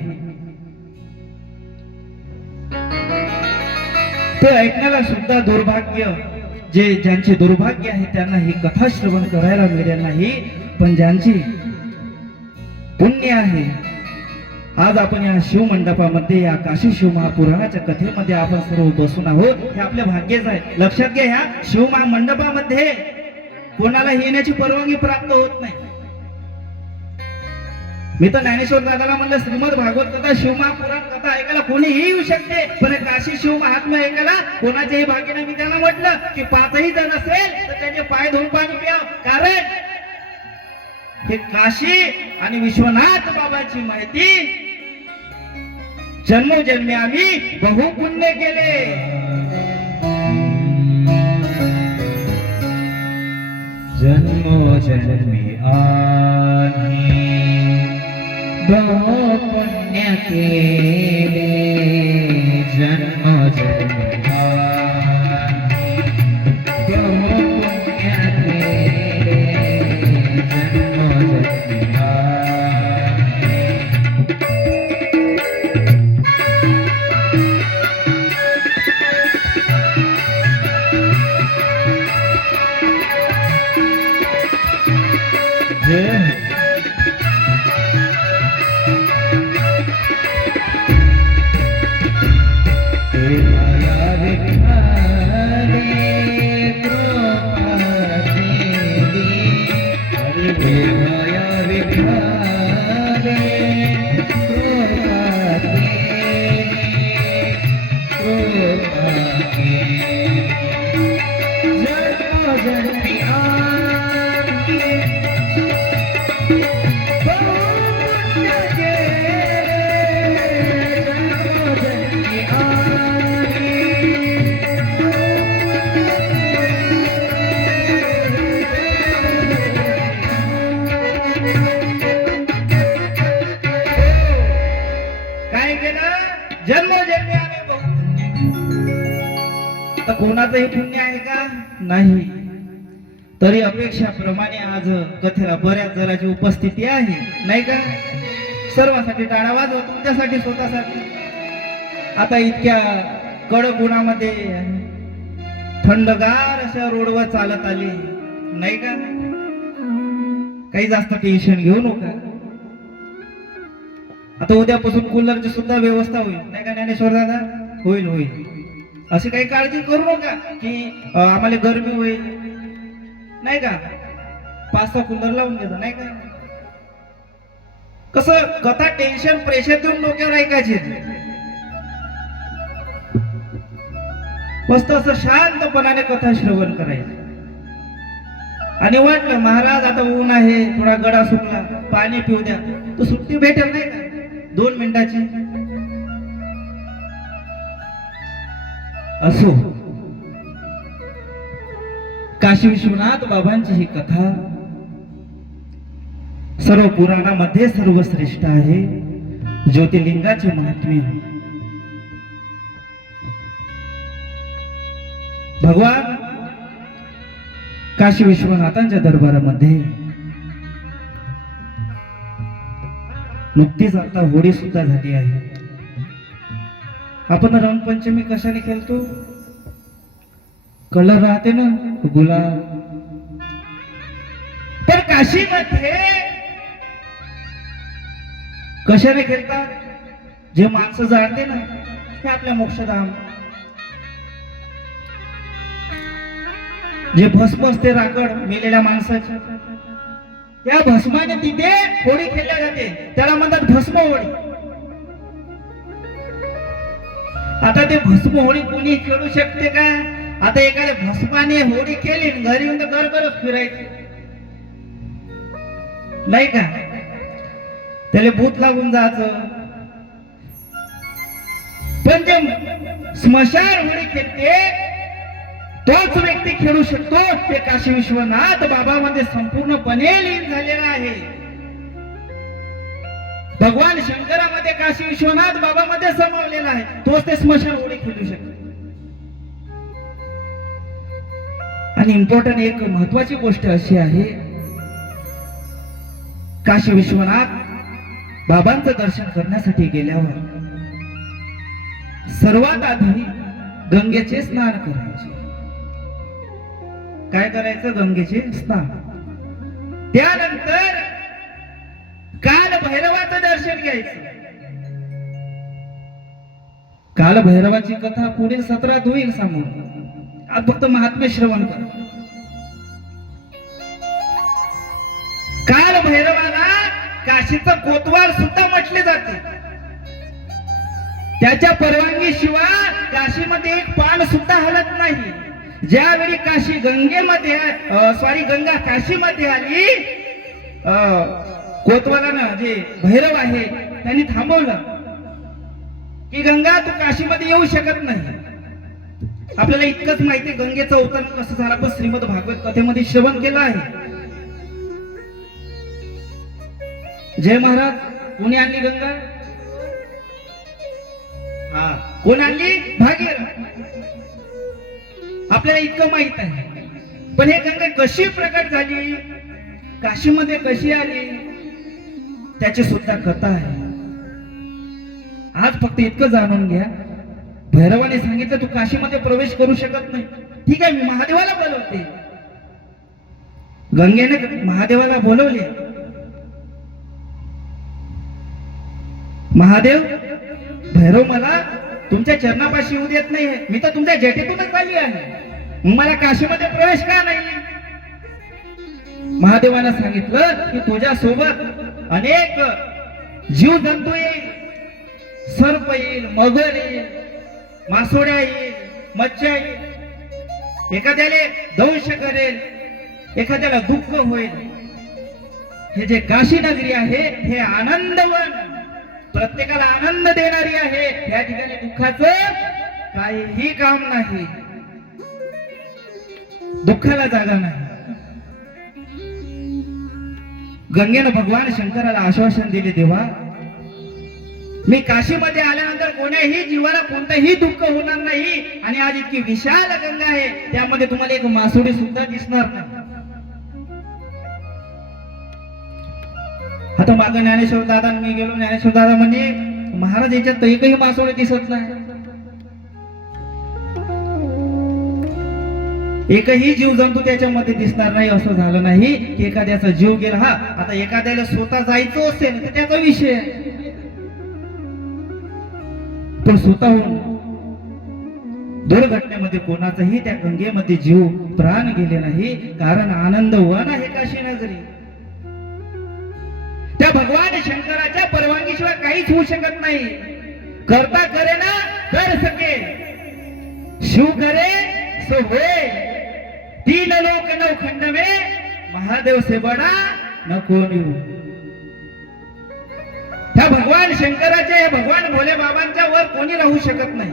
ते ऐकण्याला सुद्धा दुर्भाग्य, जे ज्यांचे दुर्भाग्य आहे त्यांना ही कथा श्रवण करायला मिळेल नाही, पण ज्यांची पुण्य आहे, आज आपण या शिवमंडपामध्ये या काशी शिवमहापुराणाच्या कथेमध्ये आपण सर्व बसून आहोत, हे आपल्या भाग्यच आहे. लक्षात घ्या, ह्या शिवमहामंडपामध्ये कोणाला येण्याची परवानगी प्राप्त होत नाही. मी तर ज्ञानेश्वर दादाला म्हणलं, श्रीमद भागवत कथा शिवमहापुराण कथा ऐकायला कोणीही येऊ शकते, पण काशी शिव महात्म्य ऐकायला कोणाच्याही भाग्याने मी त्यांना म्हटलं की 5ही जण असेल तर त्याचे पाय धुवून पाणी प्या, कारण हे काशी आणि विश्वनाथ बाबाची माहिती जन्मोजन्मी आम्ही बहुपुण्य केले. जन्मोजन्मी आम्ही बहु पुण्य केले. जन्मोजन्मी आम्ही बहु पुण्य केले. जन्मोजन्मी जन्मोजन्मी आम्ही तर कोणाचंही पुण्य आहे का? नाही. तरी अपेक्षाप्रमाणे आज कथेला बऱ्याच जणांची उपस्थिती आहे, नाही का? सर्वांसाठी टाळा वाजवा, तुमच्यासाठी, स्वतःसाठी. आता इतक्या कडक उन्हामध्ये थंडगार अशा रोडवर चालत आली, नाही का? काही जास्त टेन्शन घेऊ नका. आता उद्यापासून कूलरची सुद्धा व्यवस्था होईल, नाही का ज्ञानेश्वर दादा? होईल होईल. अशी काही काळजी करू नका की आम्हाला गरमी होईल, नाही का? 5-6 कूलर लावून घ्यायचं, नाही का? कसं कथा टेन्शन प्रेशर देऊन डोक्यावर ऐकायची, मस्त असं शांतपणाने कथा श्रवण करायचं. आणि वाटलं महाराज आता ऊन आहे, थोडा गडा सुकला, पाणी पिऊ द्या, तो सुट्टी भेटेल, नाही का? 2 मिनिटाची असो. काशी विश्वनाथ बाबांची ही कथा सर्व पुराणामध्ये सर्वश्रेष्ठ आहे. ज्योतिर्लिंगाचे महात्म्य. भगवान काशी विश्वनाथांच्या दरबारामध्ये नुकतीच आता होळी सुद्धा झाली आहे. आपण रंगपंचमी कशाने खेळतो? कलर राहते ना गुलाब. तर काशीमध्ये कशाने खेळतात? जे माणसं जाळते ना ते आपल्या मोक्षधाम. जे भस्म असते राकड मेलेल्या माणसाची, त्या भस्माने तिथे होळी खेळल्या जाते. त्याला म्हणतात भस्म होळी. आता ते भस्म होळी कोणी खेळू शकते का? आता एखाद्या भस्माने होळी केली घरी येऊन तर गरगरच फिरायची नाही का? त्याला भूत लागून जायचं. पण जे स्मशान होळी खेळते तोच व्यक्ती खेळू शकतो. ते काशी विश्वनाथ बाबामध्ये संपूर्णपणे लीन झालेला आहे. भगवान शंकरामध्ये काशी विश्वनाथ बाबामध्ये समावलेला आहे. तोच ते स्मशान होळी खेळू शकतो. आणि इम्पॉर्टंट एक महत्वाची गोष्ट अशी आहे, काशी विश्वनाथ बाबांचं दर्शन करण्यासाठी गेल्यावर सर्वात आधी गंगेचे स्नान करायचे. काय करायचं? गंगेचे स्नान. त्यानंतर काल भैरवाचं दर्शन घ्यायचं. काल भैरवाची कथा पुढील सत्रात होईल समोर. आज फक्त महात्म्य श्रवण कर. काल भैरवाला काशीचं कोतवाल सुद्धा म्हटले जाते. त्याच्या परवानगी शिवाय काशीमध्ये एक पान सुद्धा हलत नाही. ज्यावेळी काशी गंगेमध्ये गंगा काशीमध्ये आली, कोतवालानं जे भैरव आहे त्यांनी थांबवलं की गंगा तू काशीमध्ये येऊ शकत नाही. आपल्याला इतकंच माहिती गंगेचा अवतार कसं झाला पण श्रीमद भागवत कथेमध्ये श्रवण केलं आहे. जय महाराज. कोणी आणली गंगा? हा, कोण आणली? भागीरथ. आपल्याला इतकं माहित आहे. पण हे गंगा कशी प्रकट झाली, काशीमध्ये कशी आली, त्याची सुद्धा कथा आहे. आज फक्त इतकं जाणून घ्या, भैरवाने सांगितलं तू काशीमध्ये प्रवेश करू शकत नाही. ठीक आहे, मी महादेवाला बोलवते. गंगेने महादेवाला बोलवले. महादेव, भैरव मला तुमच्या चरणापाशी येऊ देत नाहीये. मी तर तुमच्या जेटीतूनच आली आहे. मला काशीमध्ये प्रवेश का नाही? महादेवानं सांगितलं की तुझ्या सोबत अनेक जीव जंतू येईल. सर्प येईल, मगर येईल, मासोड्या येईल, मच्छ्या येईल. एखाद्याला दंश करेल, एखाद्याला दुःख होईल. हे जे काशी नगरी आहे हे आनंदवन, प्रत्येकाला आनंद देणारी आहे. या ठिकाणी दुःखाचं काहीही काम नाही, दुःखाला जागा नाही. गंगेनं भगवान शंकराला आश्वासन दिले, देवा मी काशीमध्ये आल्यानंतर कोण्याही जीवाला कोणतंही दुःख होणार नाही. आणि आज इतकी विशाल गंगा आहे, त्यामध्ये तुम्हाला एक मासोडी सुद्धा दिसणार नाही. आता मागं ज्ञानेश्वर दादा मी गेलो, ज्ञानेश्वर दादा म्हणे महाराज याच्यात एकही मासोडी दिसत नाही, एकही जीव जंतू त्याच्यामध्ये दिसणार नाही. असं झालं नाही की एखाद्याचा जीव गेला. हा, आता एखाद्याला स्वतः जायचं असेल तर त्याचा विषय आहे, पण स्वतःहून दुर्घटनेमध्ये कोणाचाही त्या गंगेमध्ये जीव प्राण गेले नाही. कारण आनंद वन आहे काशी नगरी. त्या भगवान शंकराच्या परवानगीशिवाय काहीच होऊ शकत नाही. करता करे ना कर सके, शिव करे सो होय. तीन लोक नवखंड में महादेव से बडा न कोणी. त्या भगवान शंकराच्या, भगवान भोले बाबांच्या वर कोणी राहू शकत नाही.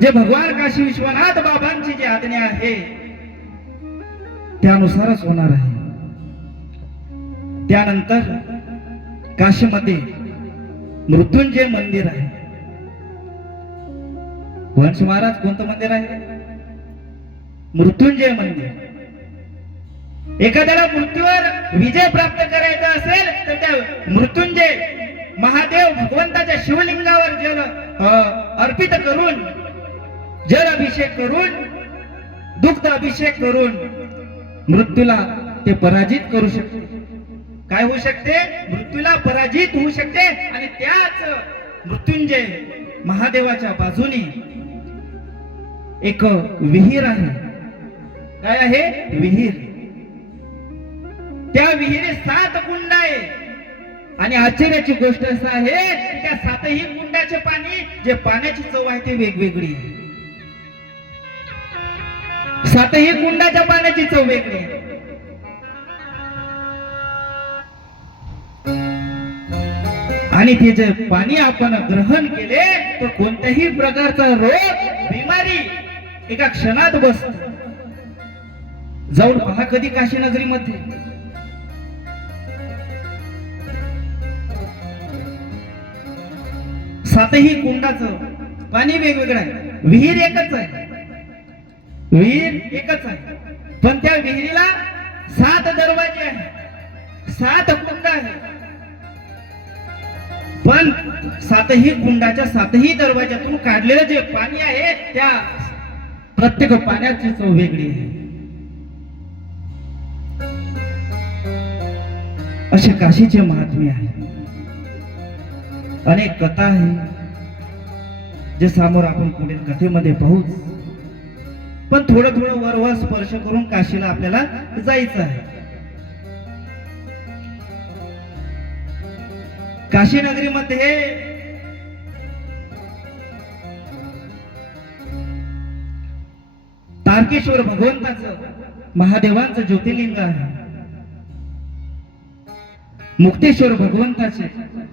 जे भगवान काशी विश्वनाथ बाबांची जी आज्ञा आहे त्यानुसारच होणार आहे. त्यानंतर काशीमध्ये मृत्युंजय मंदिर आहे. वंश महाराज कोणतं मंदिर आहे? मृत्युंजय मंदिर. एखाद्याला मृत्यूवर विजय प्राप्त करायचा असेल तर त्या मृत्युंजय महादेव भगवंताच्या शिवलिंगावर जल अर्पित करून जल अभिषेक करून दुग्ध अभिषेक करून मृत्यूला ते पराजित करू शकते. काय होऊ शकते? मृत्यूला पराजित होऊ शकते. आणि त्याच मृत्युंजय महादेवाच्या बाजूने एक विहीर आहे. काय आहे? विहीर. त्या विहिरीत 7 कुंड आहे. आणि आश्चर्याची गोष्ट असं आहे की त्या 7ही कुंडाचे पाणी, जे पाण्याची चव आहे ते वेगवेगळी आहे. 7ही कुंडाच्या पाण्याची चव वेगळी आहे. आणि ते जे पाणी आपण ग्रहण केले तर कोणत्याही प्रकारचा रोग बिमारी एका क्षणात बसतो. जाऊन पहा कधी काशी नगरीमध्ये. सातही कुंडाचं पाणी वेगवेगळं आहे. विहीर एकच आहे. विहीर एकच आहे. पण त्या विहिरीला 7 दरवाजे आहेत, 7 कुंड आहेत. पण 7ही कुंडाच्या 7ही दरवाज्यातून काढलेलं जे पाणी आहे त्या प्रत्येक पाण्याची चव वेगळी आहे. असे काशीचे महात्म्य आहे. अनेक कथा आहे जे समोर आपण पुढील कथेमध्ये पाहूच. पण थोडं थोडं वरवर स्पर्श करून काशीला आपल्याला जायचं आहे. काशी नगरीमध्ये तारकेश्वर भगवंताचं, महादेवांचं ज्योतिर्लिंग आहे. मुक्तेश्वर भगवंताचे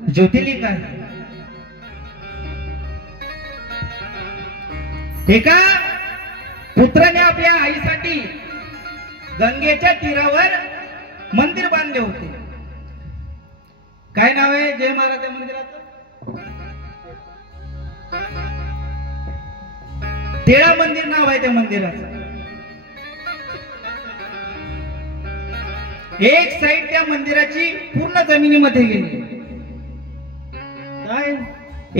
ज्योतिर्लिंग आहे. एका पुत्राने आपल्या आईसाठी गंगेच्या तीरावर मंदिर बांधले होते. काय नाव आहे जय महाराज त्या मंदिराचं? तेळा मंदिर नाव आहे त्या मंदिराचं. एक साइड त्या मंदिराची पूर्ण जमिनीमध्ये गेली. काय?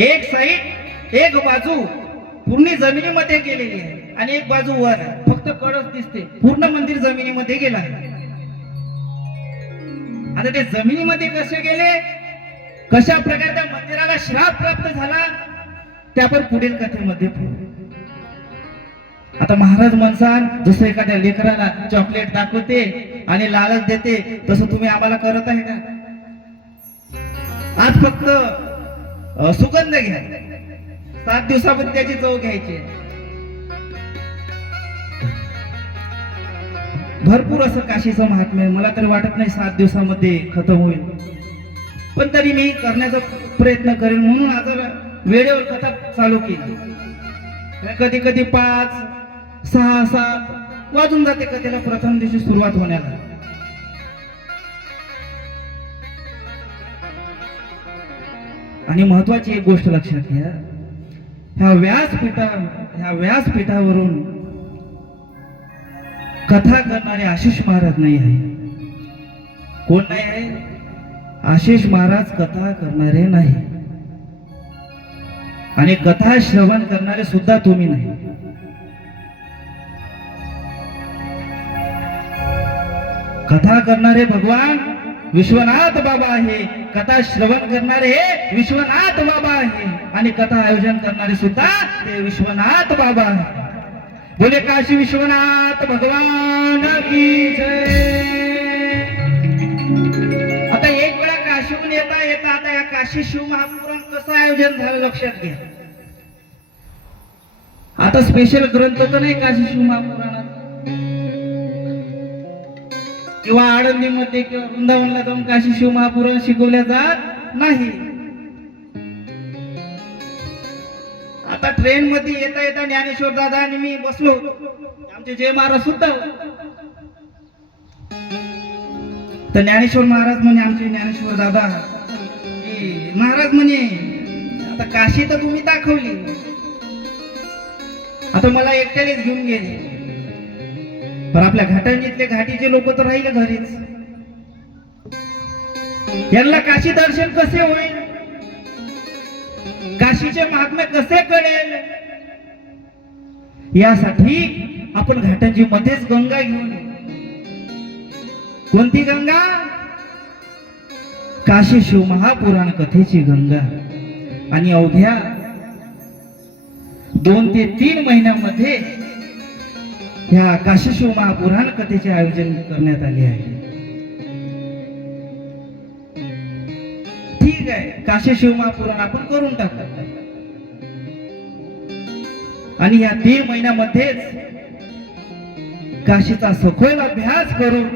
एक साइड, एक बाजू पूर्ण जमिनीमध्ये गेलेली आहे आणि एक बाजू वर आहे. फक्त कडच दिसते. पूर्ण मंदिर जमिनीमध्ये गेला आहे. आता ते जमिनीमध्ये कसे गेले, कशा प्रकारे त्या मंदिराला श्राप प्राप्त झाला ते आपण पुढील कथेमध्ये पाहू. आता महाराज म्हणसाल जसं एखाद्या लेकराला चॉकलेट दाखवते आणि लालच देते तसं तुम्ही आम्हाला करत आहे का? आज फक्त सुगंध घ्या, 7 दिवसामध्ये त्याची चव घ्यायची. भरपूर असं काशीचं महात्म्य आहे. मला तरी वाटत नाही 7 दिवसामध्ये खतम होईल. पण तरी मी करण्याचा प्रयत्न करेन म्हणून आज वेळेवर कथा चालू केली. कधी कधी 5, 6, 7 वाजून जाते कथेला प्रथम दिवशी सुरुवात होण्याला. आणि महत्वाची एक गोष्ट लक्षात घ्या, ह्या व्यासपीठावरून कथा करणारे आशिष महाराज नाही आहे. कोण नाही आहे? आशिष महाराज कथा करणारे नाही. आणि कथा श्रवण करणारे सुद्धा तुम्ही नाही. कथा करणारे भगवान विश्वनाथ बाबा आहे. कथा श्रवण करणारे विश्वनाथ बाबा आहे. आणि कथा आयोजन करणारे सुद्धा ते विश्वनाथ बाबा आहे. बोले काशी विश्वनाथ भगवान की जय. आता एक वेळा काशीहून येता येता आता या काशी शिव महापुराण कसं आयोजन झालं लक्षात घ्या. आता स्पेशल ग्रंथ तर नाही काशी शिव महापुराणाचा, किंवा आळंदीमध्ये किंवा वृंदावनला जाऊन काशी शिव महापुराण शिकवल्या जात नाही. आता ट्रेन मध्ये येता येता ज्ञानेश्वर दादा आणि मी बसलो, आमचे जय महाराज सुद्धा. तर ज्ञानेश्वर महाराज म्हणे, आमचे ज्ञानेश्वर दादा महाराज म्हणे आता काशी तर तुम्ही दाखवली, आता मला एकट्यानेच घेऊन गेले. पण आपल्या घाटांनीतले घाटीचे लोक तर राहिले घरीच. यांना काशी दर्शन कसे होईल, काशीचे महात्म्य कसे कळेल. यासाठी आपण घाटांची मध्येच गंगा घेऊन येऊ. कोणती गंगा? काशी शिव महापुराण कथेची गंगा. आणि अवघ्या 2 ते 3 महिन्यामध्ये ह्या काशी शिव महापुराण कथेचे आयोजन करण्यात आले आहे. ठीक आहे, काशी शिव महापुराण आपण करून टाकू. आणि या 3 महिन्यामध्येच काशीचा सखोल अभ्यास करून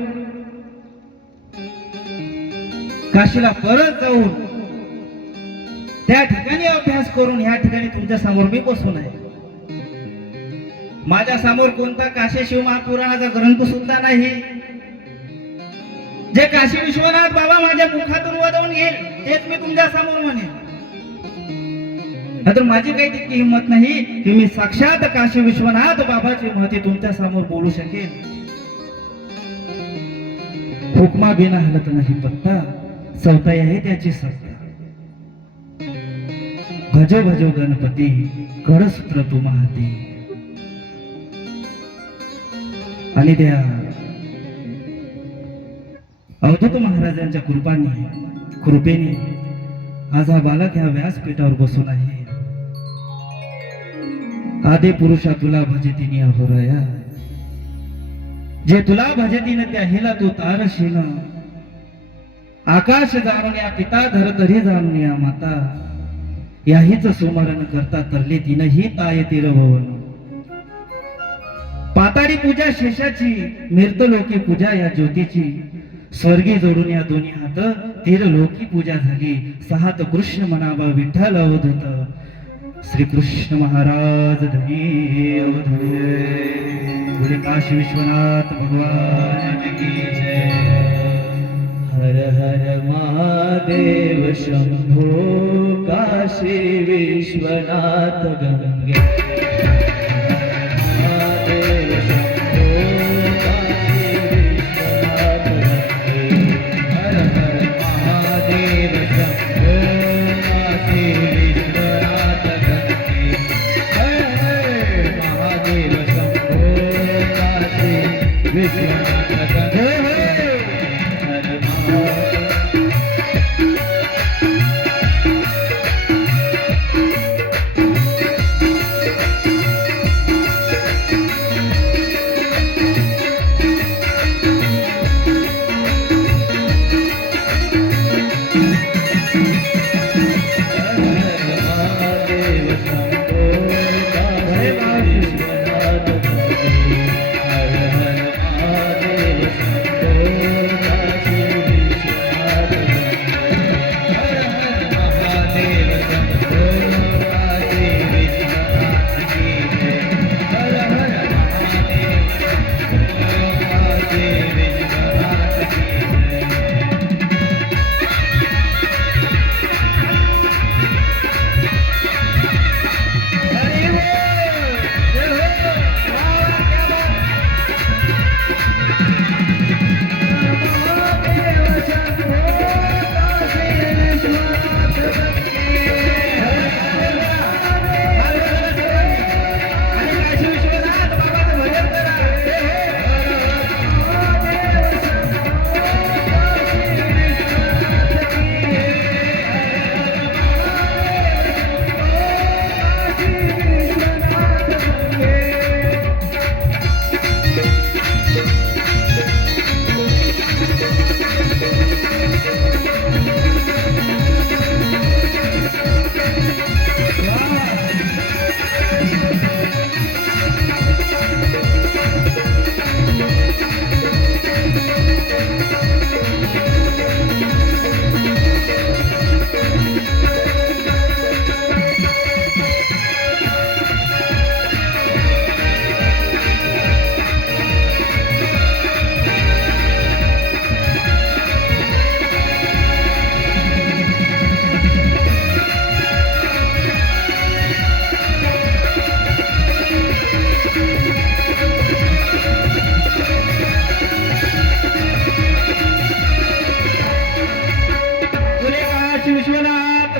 काशीला परत जाऊन त्या ठिकाणी अभ्यास करून ह्या ठिकाणी तुमच्या समोर मी बसून आहे. माझ्या समोर कोणता काशी शिव महापुराणाचा ग्रंथ सुद्धा नाही. जे काशी विश्वनाथ बाबा माझ्या मुखातून वदवून घेईल तेच मी तुमच्या समोर म्हणेन. तर माझी काही तितकी हिंमत नाही की मी साक्षात काशी विश्वनाथ बाबाची महती तुमच्या समोर बोलू शकेन. हुकमा बिना हलत नाही पत्ता, सवताई आहे त्याची सत्ता. भजो भजो गणपती, करसूत्र तू महाती. आणि त्या अवधूत महाराजांच्या कृपेने आज हा बालक ह्या व्यासपीठावर बसून आहे. आदे पुरुषा तुला भजतीने अहोराया, जे तुला भजतीने त्या हिला तू तारशीन. आकाश जाणून या पिता धरतरी जाणून या माता, याहीच सुमरण करता तरले तिनही ताय तिरभवन. पाताळी पूजा शेषाची, मिर्तलोकी पूजा या ज्योतीची. स्वर्गी जोडून या दोन्ही हात तिरलोकी पूजा झाली. 6 कृष्ण मनाबा विठ्ठल अवधूत. श्री कृष्ण महाराज धनी अवधूत. काशी विश्वनाथ भगवान की जय. हर हर महादेव शंभो काशी विश्वनाथ गंगे.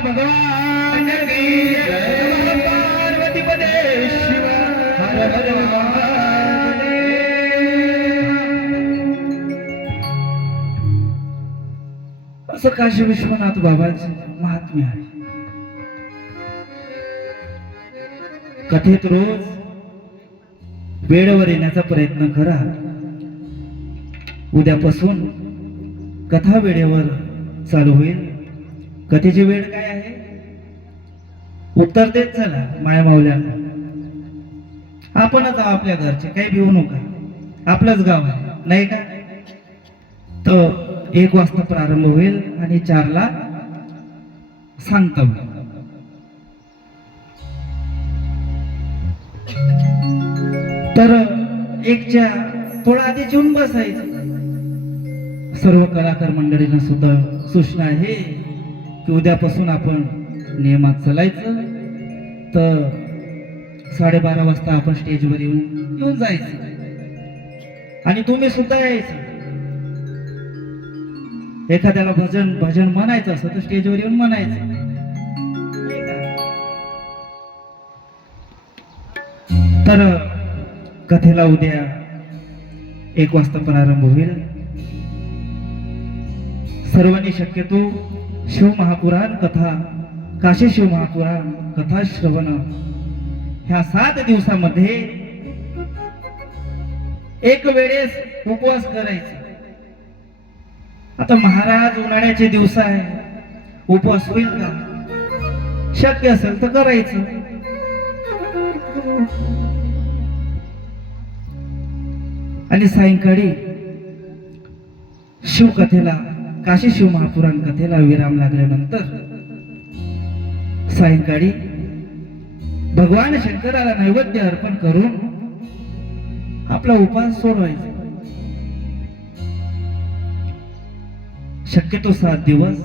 भगवान की जय. पार्वती पदे शिव असं काशी विश्वनाथ बाबाचे महात्म्य आहे. कथेत रोज वेळेवर येण्याचा प्रयत्न करा. उद्यापासून कथा वेळेवर चालू होईल. कथेची वेळ काय आहे? उत्तर देत चला माया माऊल्यांना. आपणच आहो आपल्या घरचे, काही भिवू नका. आपलंच गाव आहे नाही का? तर 1 वाजता प्रारंभ होईल आणि 4ला सांगतो. तर 1च्या थोडा आधी येऊन बसायचं. सर्व कलाकार मंडळींना सुद्धा सूचना आहे की उद्यापासून आपण नियमात चालायचं. तर 12:30 वाजता आपण स्टेजवर येऊन जायचं आणि तुम्ही सुद्धा यायचं. एखाद्याला भजन म्हणायचं असं तर स्टेजवर येऊन म्हणायचं. तर कथेला उद्या 1 वाजता प्रारंभ होईल. सर्वांनी शक्यतो शिवमहापुराण कथा, काशी शिवमहापुराण कथा श्रवण ह्या 7 दिवसामध्ये एक वेळेस उपवास करायचा. आता महाराज उन्हाळ्याचे दिवस आहे, उपवास होईल का? शक्य असेल तर करायचं. आणि सायंकाळी शिवकथेला, काशी शिवमहापुराण कथेला विराम लागल्यानंतर सायंकाळी भगवान शंकराला नैवेद्य अर्पण करून आपला उपास सोडवायचा. शक्यतो 7 दिवस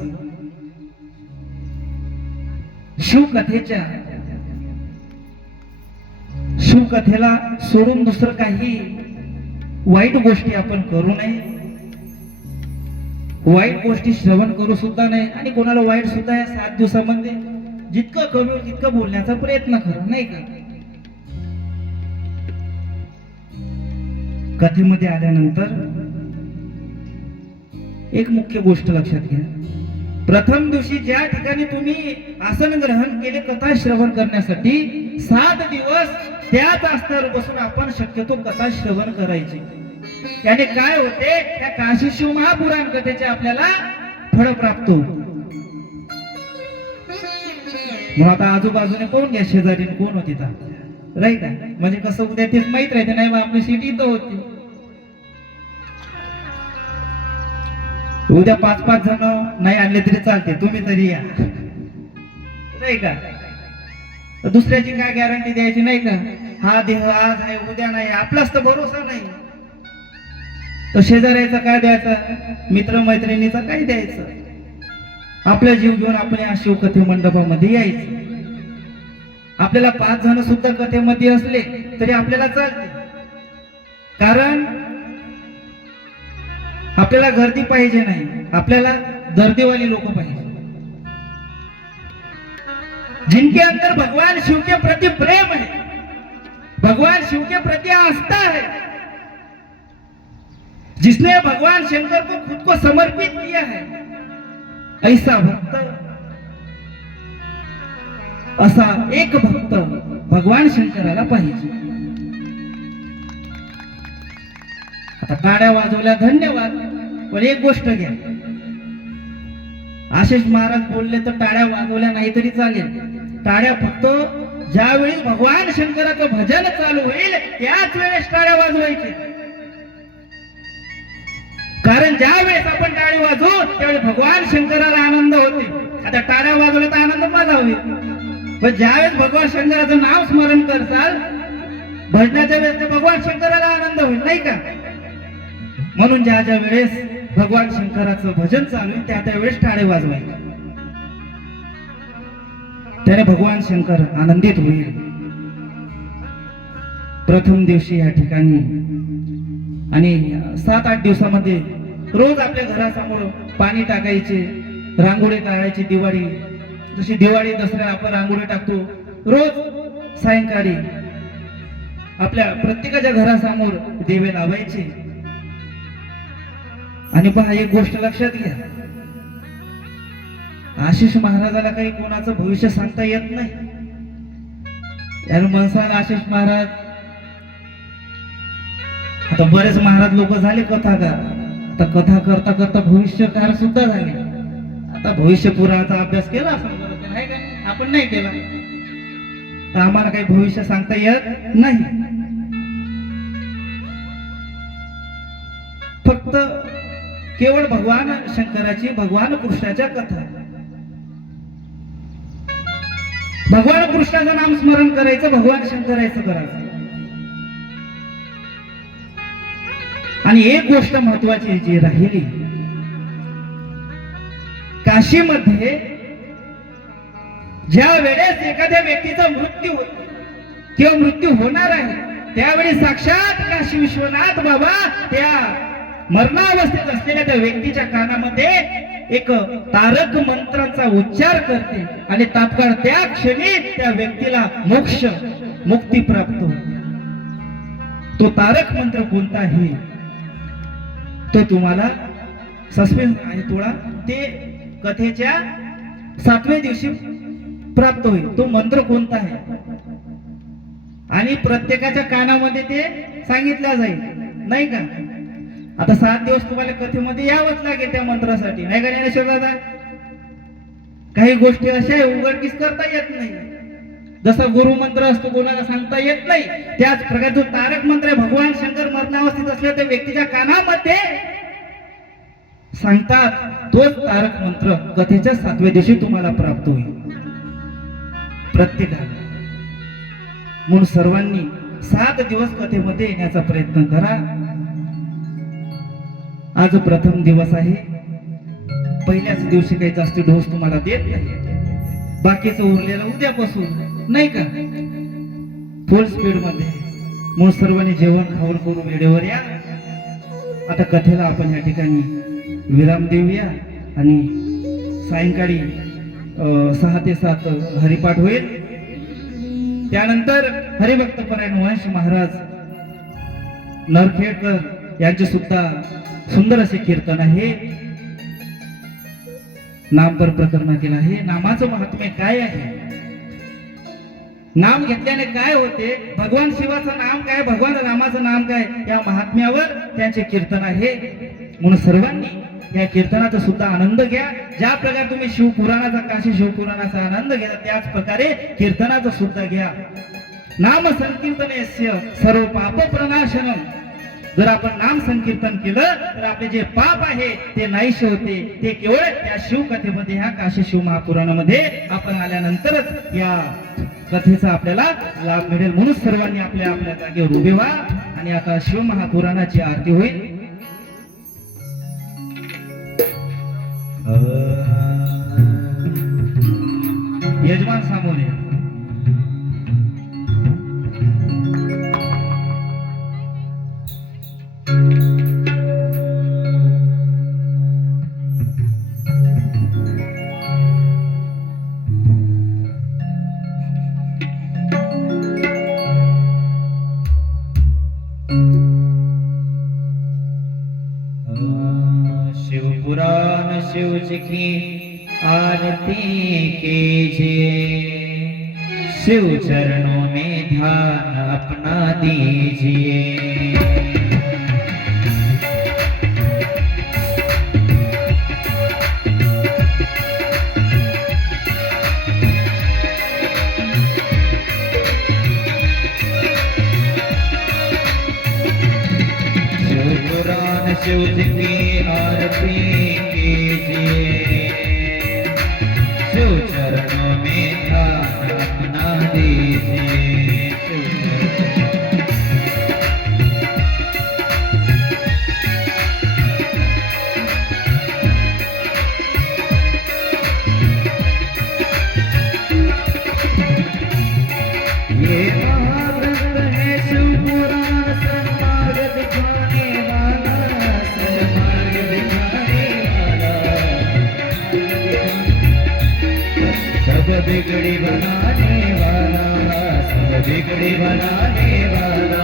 शिवकथेला सोडून दुसरं काही वाईट गोष्टी आपण करू नये. वाईट गोष्टी श्रवण करू सुद्धा नाही आणि कोणाला वाईट सुद्धा या 7 दिवसामध्ये जितकं कमी होईल तितकं बोलण्याचा प्रयत्न करा नाही का? कथेमध्ये आल्यानंतर एक मुख्य गोष्ट लक्षात घ्या. प्रथम दिवशी ज्या ठिकाणी तुम्ही आसन ग्रहण केले कथा श्रवण करण्यासाठी 7 दिवस त्याच आसनावर बसून आपण शक्यतो कथा श्रवण करायची. त्याने काय होते? त्या काशी शिव महापुराण कथेचे आपल्याला फळ प्राप्त होते. मग आता आजूबाजूने कोण घ्या, शेजारी कोण होती राईट आहे. म्हणजे कसं उद्या तेच माहित राहते नाही मग आपली सीट इथं होती. उद्या 5-5 जण नाही आणले तरी चालते, तुम्ही तरी या नाही का? दुसऱ्याची काय गॅरंटी द्यायची नाही का? हा देह आज आहे उद्या नाही, आपलाच तर भरोसा नाही. तर शेजाऱ्याचा काय द्यायचा, मित्र मैत्रिणीचा काय द्यायचं? आपला जीव घेऊन आपण या शिवकथे मंडपामध्ये यायचं. आपल्याला 5 जण सुद्धा कथेमध्ये असले तरी आपल्याला चालते. कारण आपल्याला गर्दी पाहिजे नाही, आपल्याला दर्दीवाली लोक पाहिजे, जिनके अंदर भगवान शिव के प्रति प्रेम है, भगवान शिव के प्रति आस्था है, जिसने भगवान शंकर को खुद को समर्पित किया है. ऐसा भक्त, असा एक भक्त भगवान शंकराला पाहिजे. आता टाळ्या वाजवल्या धन्यवाद, पण एक गोष्ट घ्या, आशिष महाराज बोलले तर टाळ्या वाजवल्या नाही तरी चालेल. टाळ्या फक्त ज्यावेळी भगवान शंकराचं भजन चालू होईल त्याच वेळेस टाळ्या वाजवायचे. कारण ज्या वेळेस आपण टाळी वाजवू त्यावेळी भगवान शंकराला आनंद होते. आता टाळ्या वाजवल्या तर आनंद माझा होईल, पण ज्यावेळेस भगवान शंकराचं नाव स्मरण करसाल भजनाच्या वेळेस भगवान शंकराला आनंद होईल नाही का? म्हणून ज्या ज्या वेळेस भगवान शंकराचं भजन चालू आहे त्या त्यावेळेस टाळे वाजवायचे, त्याने भगवान शंकर आनंदित होईल. प्रथम दिवशी या ठिकाणी आणि 7-8 दिवसामध्ये रोज आपल्या घरासमोर पाणी टाकायचे, रांगोळी काढायची. दिवाळी जशी दिवाळी दसऱ्याला आपण रांगोळी टाकतो, रोज सायंकाळी आपल्या प्रत्येकाच्या घरासमोर दिवे लावायचे. आणि पहा, एक गोष्ट लक्षात घ्या, आशिष महाराजाला काही कोणाचं भविष्य सांगता येत नाही. याला म्हणसाल आशिष महाराज, आता बरेच महाराज लोक झाले कथाकार, आता कथा करता करता भविष्यकार सुद्धा झाले. आता भविष्य पुराणाचा अभ्यास केला असं बरोबर आहे का? आपण नाही केला तर आम्हाला काही भविष्य सांगता येत नाही. फक्त केवळ भगवान शंकराची, भगवान कृष्णाच्या कथा, भगवान कृष्णाचं नाम स्मरण करायचं, भगवान शंकराचं करायचं. आणि एक गोष्ट महत्वाची जी राहिली, काशीमध्ये ज्या वेळेस एखाद्या व्यक्तीचा मृत्यू होतो किंवा मृत्यू होणार आहे, त्यावेळी साक्षात काशी विश्वनाथ बाबा त्या मरणावस्थेत असलेल्या त्या व्यक्तीच्या कानामध्ये एक तारक मंत्राचा उच्चार करते आणि तात्काळ त्या क्षणी त्या व्यक्तीला मोक्ष, मुक्ती प्राप्त होते. तो तारक मंत्र कोणता आहे तो तुम्हाला सस्पेन्स आहे थोडा, ते कथेच्या 7व्या दिवशी प्राप्त होईल. तो मंत्र कोणता आहे आणि प्रत्येकाच्या कानामध्ये ते सांगितलं जाईल, नाही का? आता 7 दिवस तुम्हाला कथेमध्ये यावंच लागेल त्या मंत्रासाठी, नाही का ज्ञानेश्वर दादा? काही गोष्टी अशा उघडकीस करता येत नाही. जसा गुरु मंत्र असतो कोणाला सांगता येत नाही, त्याच प्रकारे जो तारक मंत्र आहे, भगवान शंकर मरणावस्थित असल्या त्या व्यक्तीच्या कानामध्ये सांगतात, तोच तारक मंत्र कथेच्या 7व्या दिवशी तुम्हाला प्राप्त होईल प्रत्येकाला. म्हणून सर्वांनी 7 दिवस कथेमध्ये येण्याचा प्रयत्न करा. आज प्रथम दिवस आहे, पहिल्याच दिवशी काही जास्त डोस तुम्हाला देत नाही, बाकीचं उरलेलं उद्यापासून, नाही का? फुल स्पीड मध्ये. म्हणून सर्वांनी जेवण खाऊन करून वेळेवर या. आता कथेला आपण या ठिकाणी विराम देऊया आणि सायंकाळी 6 ते 7 हरिपाठ होईल. त्यानंतर हरिभक्तपरायण वंश महाराज नरखेडकर यांचे सुद्धा सुंदर असे कीर्तन आहे, नामकर प्रकरणातील आहे. नामाचं महात्म्य काय आहे, नाम घेतल्याने काय होते, भगवान शिवाचं नाम काय, भगवान रामाचं नाम काय, या महात्म्यावर त्यांचे कीर्तन आहे. म्हणून सर्वांनी या कीर्तनाचा सुद्धा आनंद घ्या. ज्या प्रकारे तुम्ही शिवपुराणाचा, काशी शिवपुराणाचा आनंद घ्या, त्याच प्रकारे कीर्तनाचा सुद्धा घ्या. नाम संकीर्तनेस्य सर्व पाप प्रणाशनम. जर आपण नाम संकीर्तन केलं तर आपले जे पाप आहे ते नाहीसे होते. ते केवळ त्या शिवकथेमध्ये, ह्या काशी शिव महापुराणामध्ये आपण आल्यानंतरच या कथेचा आपल्याला लाभ मिळेल. म्हणून सर्वांनी आपल्या आपल्या जागेवर उभे व्हा आणि आता शिव महापुराणाची आरती होईल. यजमान सामोरे. शिवपुराण शिव जी की आरती कीजिए, शिव चरणों में ध्यान अपना दीजिए. शिवपुराण शिव जी की आरती कीजिए, शिव चरणों में ध्यान अपना दीजिए. ये महाग्रंथ है शिवपुराण, सन्मार्ग दिखाने वाला, सन्मार्ग दिखाने वाला. सब बिगड़ी बनाने वाला, सब बिगड़ी बनाने वाला,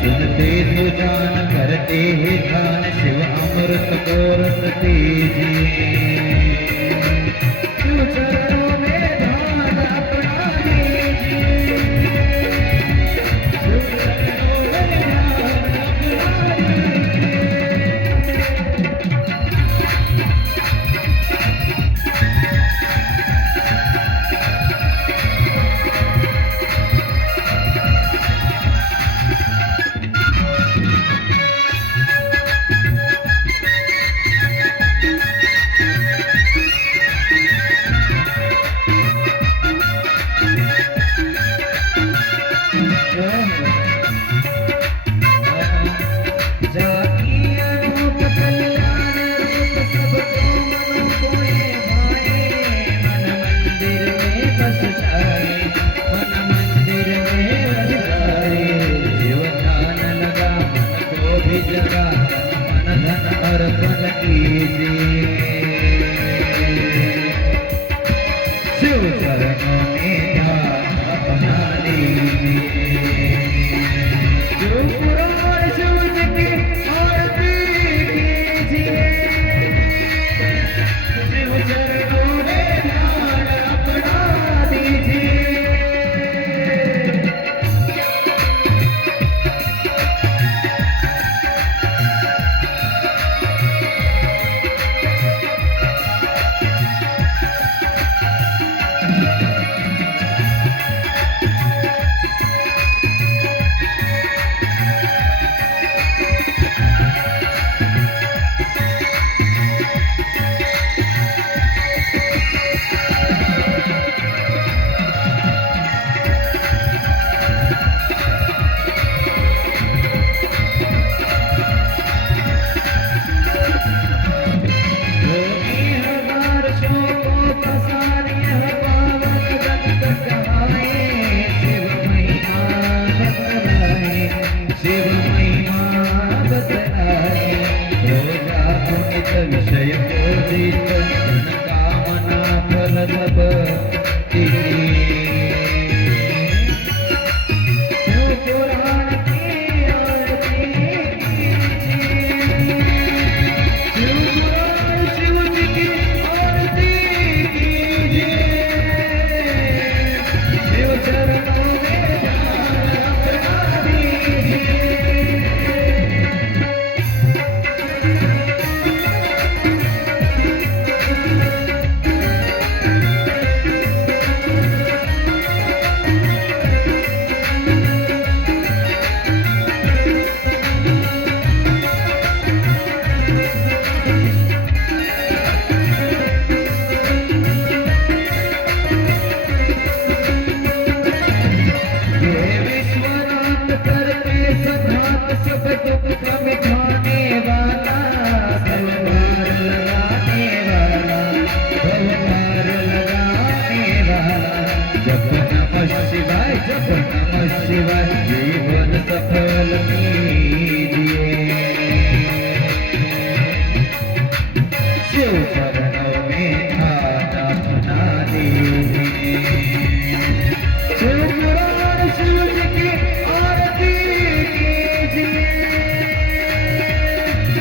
सुनते तो जान करते ही ध्यान, शिव अमृत को रसते जिए। शिव चरणों में ध्यान अपना लीजिए, शिव चरणों में ध्यान अपना लीजिए। शिव चरणों में ध्यान अपना लीजिए, शिव पुराण शिव जी की आरती कीजिए, शिव चरणों में ध्यान अपना दीजिए। विषय बोधित कामना फल सब शिव पुराण की आरती कीजिए, शिव पुराण शिव जी की आरती कीजिए, शिव चरणों में ध्यान अपना दीजिए। सब दुख मिटाने वाला, भवभार लगाने वाला, भवभार लगाने वाला, जप नमः शिवाय, जप नमः शिवाय, जीवन सफल कीजिए। शिव चरणों में ध्यान अपना लीजिए, शिव पुराण शिव जी की आरती कीजिए,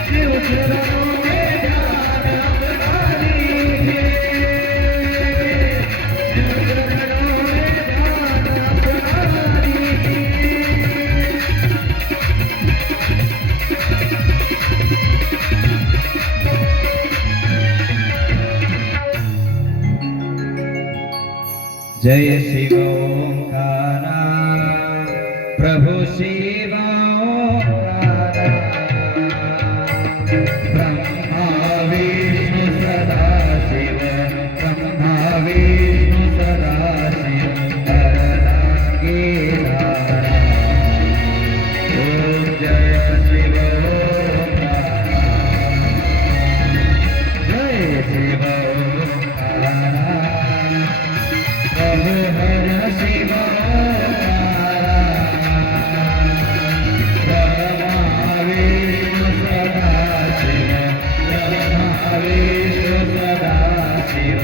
शिव चरणों में ध्यान अपना लीजिए, शिव चरणों में ध्यान अपना लीजिए। जय शिव ओंकारा, प्रभु शिव ओंकारा, ब्रह्मा विष्णु सदा शिव, ब्रह्मा विष्णु सदा शिव, हर लागे धारा। ओम जय शिव ओंकारा, जय शिव ओंकारा, प्रभु हर शिव ओंकारा, ब्रह्मा विष्णु सदा शिव, ब्रह्मा विष्णु सदा शिव,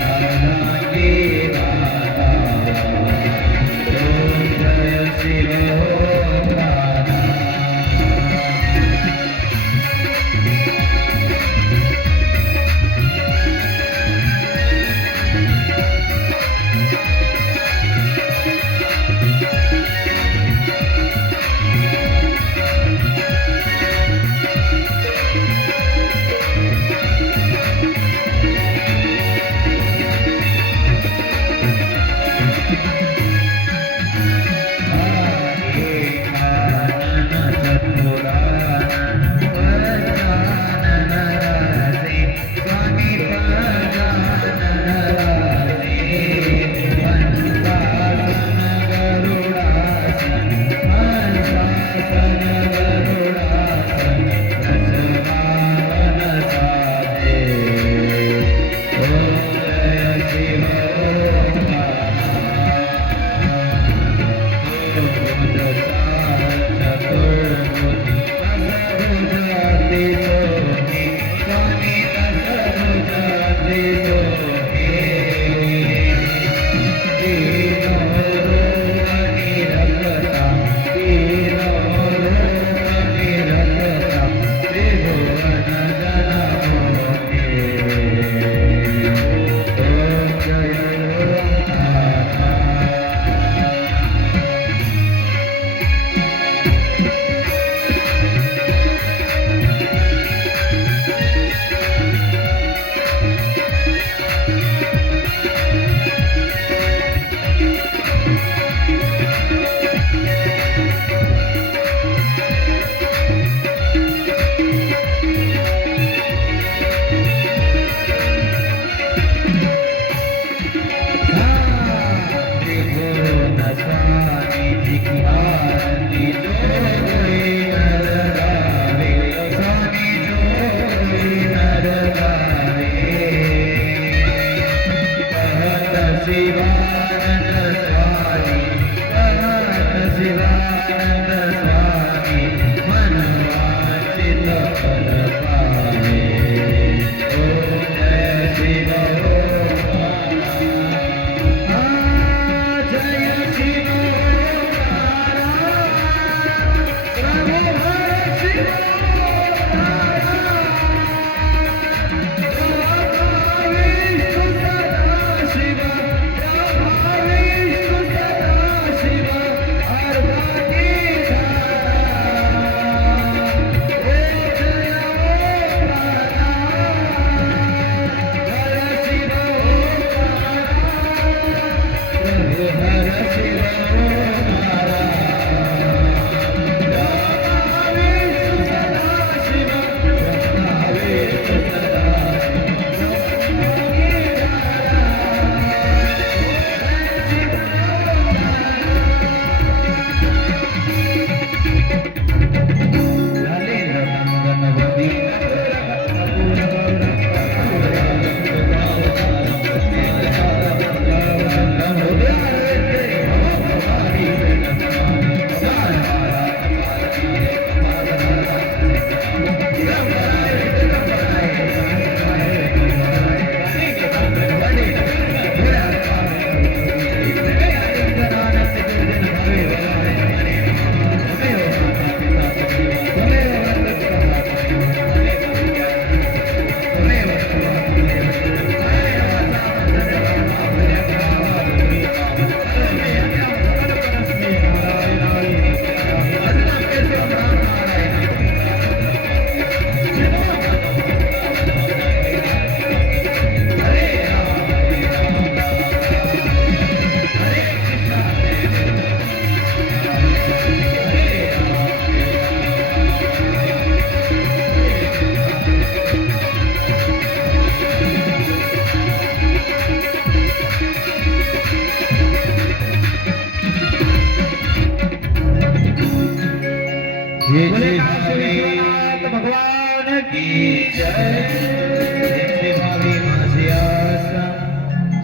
हर लागे धारा। बोले काशी विश्वनाथ भगवान की जय। भावी माझी आस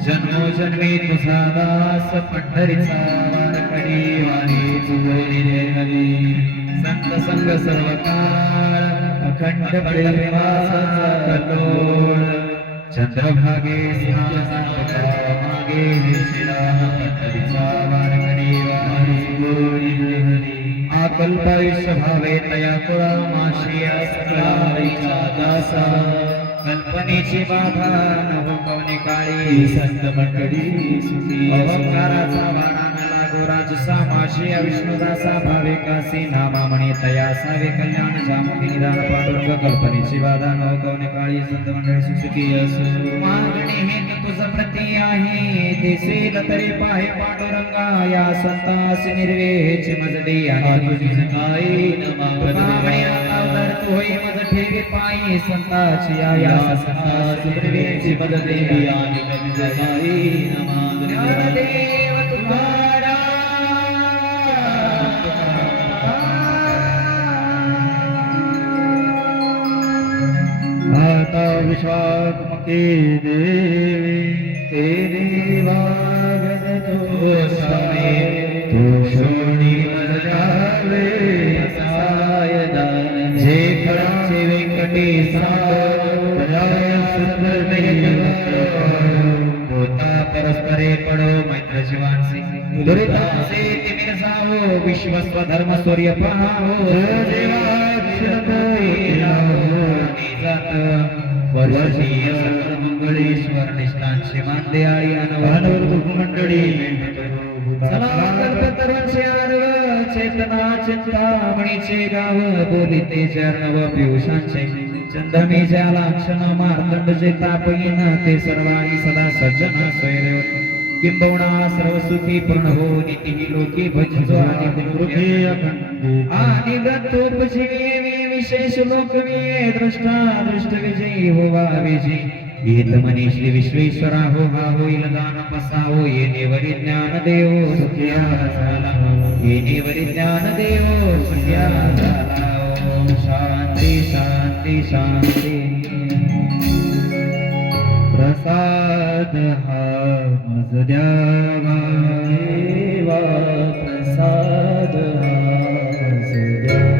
जन्मो जन्मी तुझा दास पंढरीचा वारकरी वारी तुझी हरी संत संग सर्व काळ अखंड प्रेमाचा कल्लोळ चंद्रभागे मागे शिला पंढरीचा वारकरी वारी तुझी हरी अकल्पायुष्य भावे तया कुळा माशिया सकळाईचा दासा कल्पनेची बाधा नव कवने काळी संत मंडळी सुखी अहंकाराचा वारा न लागो राजसा माशिया विष्णुदासा भावे कासी नामा म्हणे तया सावे कल्याण जामती निदान पांडुरंग कल्पनेची बाधा नव कवने काळी संत मंडळी सुखी असो मागणी हेत तुझ प्रती आहे दिसेल तरी पाहे पांडुरंगा या संतासी निर्वेची मजदी आणि तुझी सकाळी नमावणे अवतार तू होई मज ठेवी पायी संताची या संतासी निर्वेची मजदी आणि तुझी सकाळी नमावणे ज्ञानदेव तुम्हारा आता विश्वात्मके देवी तेरे वागन तो समे तो शोणी मज जावे सायदान जे फळाचे व्यंकटेशा दया सुंदर होता परस्परे पडो मैत्र शिवांसी दुरितांसे तिमिर जावो विश्वस्व धर्म सूर्य पहावो देवाक्षरतो जात वर्षीय सकल मंगळेश्वर निष्ठान शिवान दयाळी अनवर मंडळी सर्वांचे अर्व चेतना चिंतामणीचे गाव बोलिते चरणव पियुषांचे चंदमी ज्याला क्षण मार्तंड जे तापयीन ते सर्वांनी सदा सज्जन स्वैर किंबहुना सर्व सुखी पूर्ण हो नीती लोके भजतो आणि गुरुखे अखंड आणि गतोपजीवी विशेष लोकवीय दृष्टा दृष्ट विजयी होवा विजयी येत मनी श्री विश्वेश्वरा हो हा होईल दान पसावो येणे वरी ज्ञान देव सुखिया झाला येणे वरी ज्ञान देव सुखिया झाला ओम शांती शांती शांती प्रसाद हा मज द्यावा देवा प्रसाद हा मज द्यावा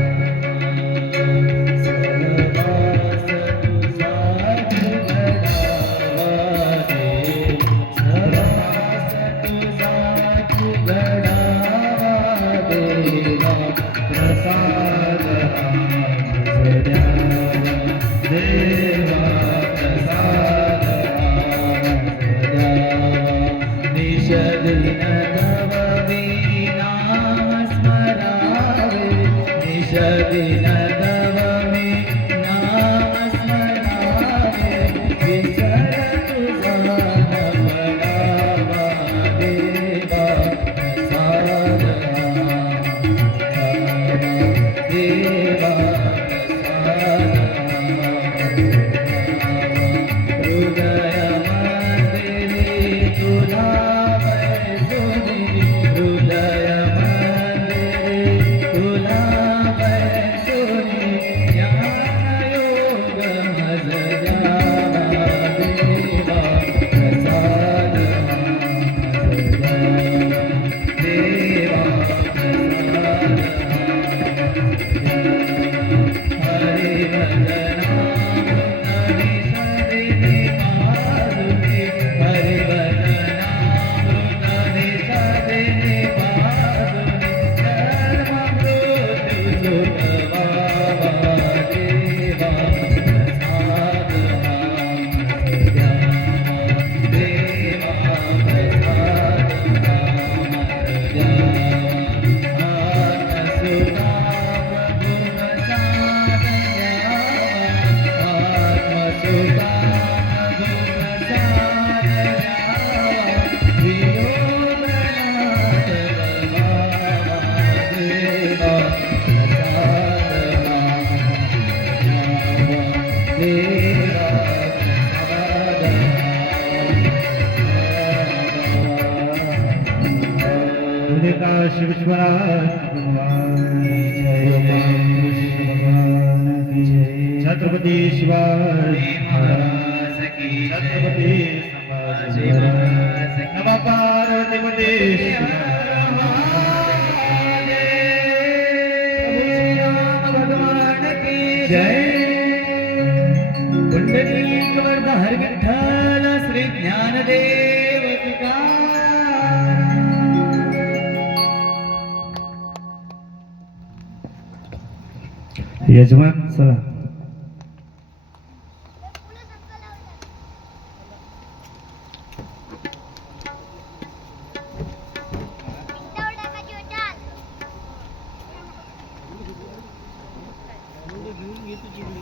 सहवास तुझा घडावा देवा प्रसाद हा मज द्यावा देवा प्रसाद निषदिन तव मी नाम स्मरावे निषदिन तव मी नाम स्मरावे विसर तुझा न पडावा देवा प्रसाद देवा काशी विश्वनाथ भगवान की जय। छत्रपति शिवाजी महाराज की छत्रपति संभाजी महाराज की नमः पार्वती भगवान की जय। पुंडलिक वरदार विठ्ठल श्री ज्ञानदेव तुकाराम। यजमान चला घेऊन घेतो तिकडे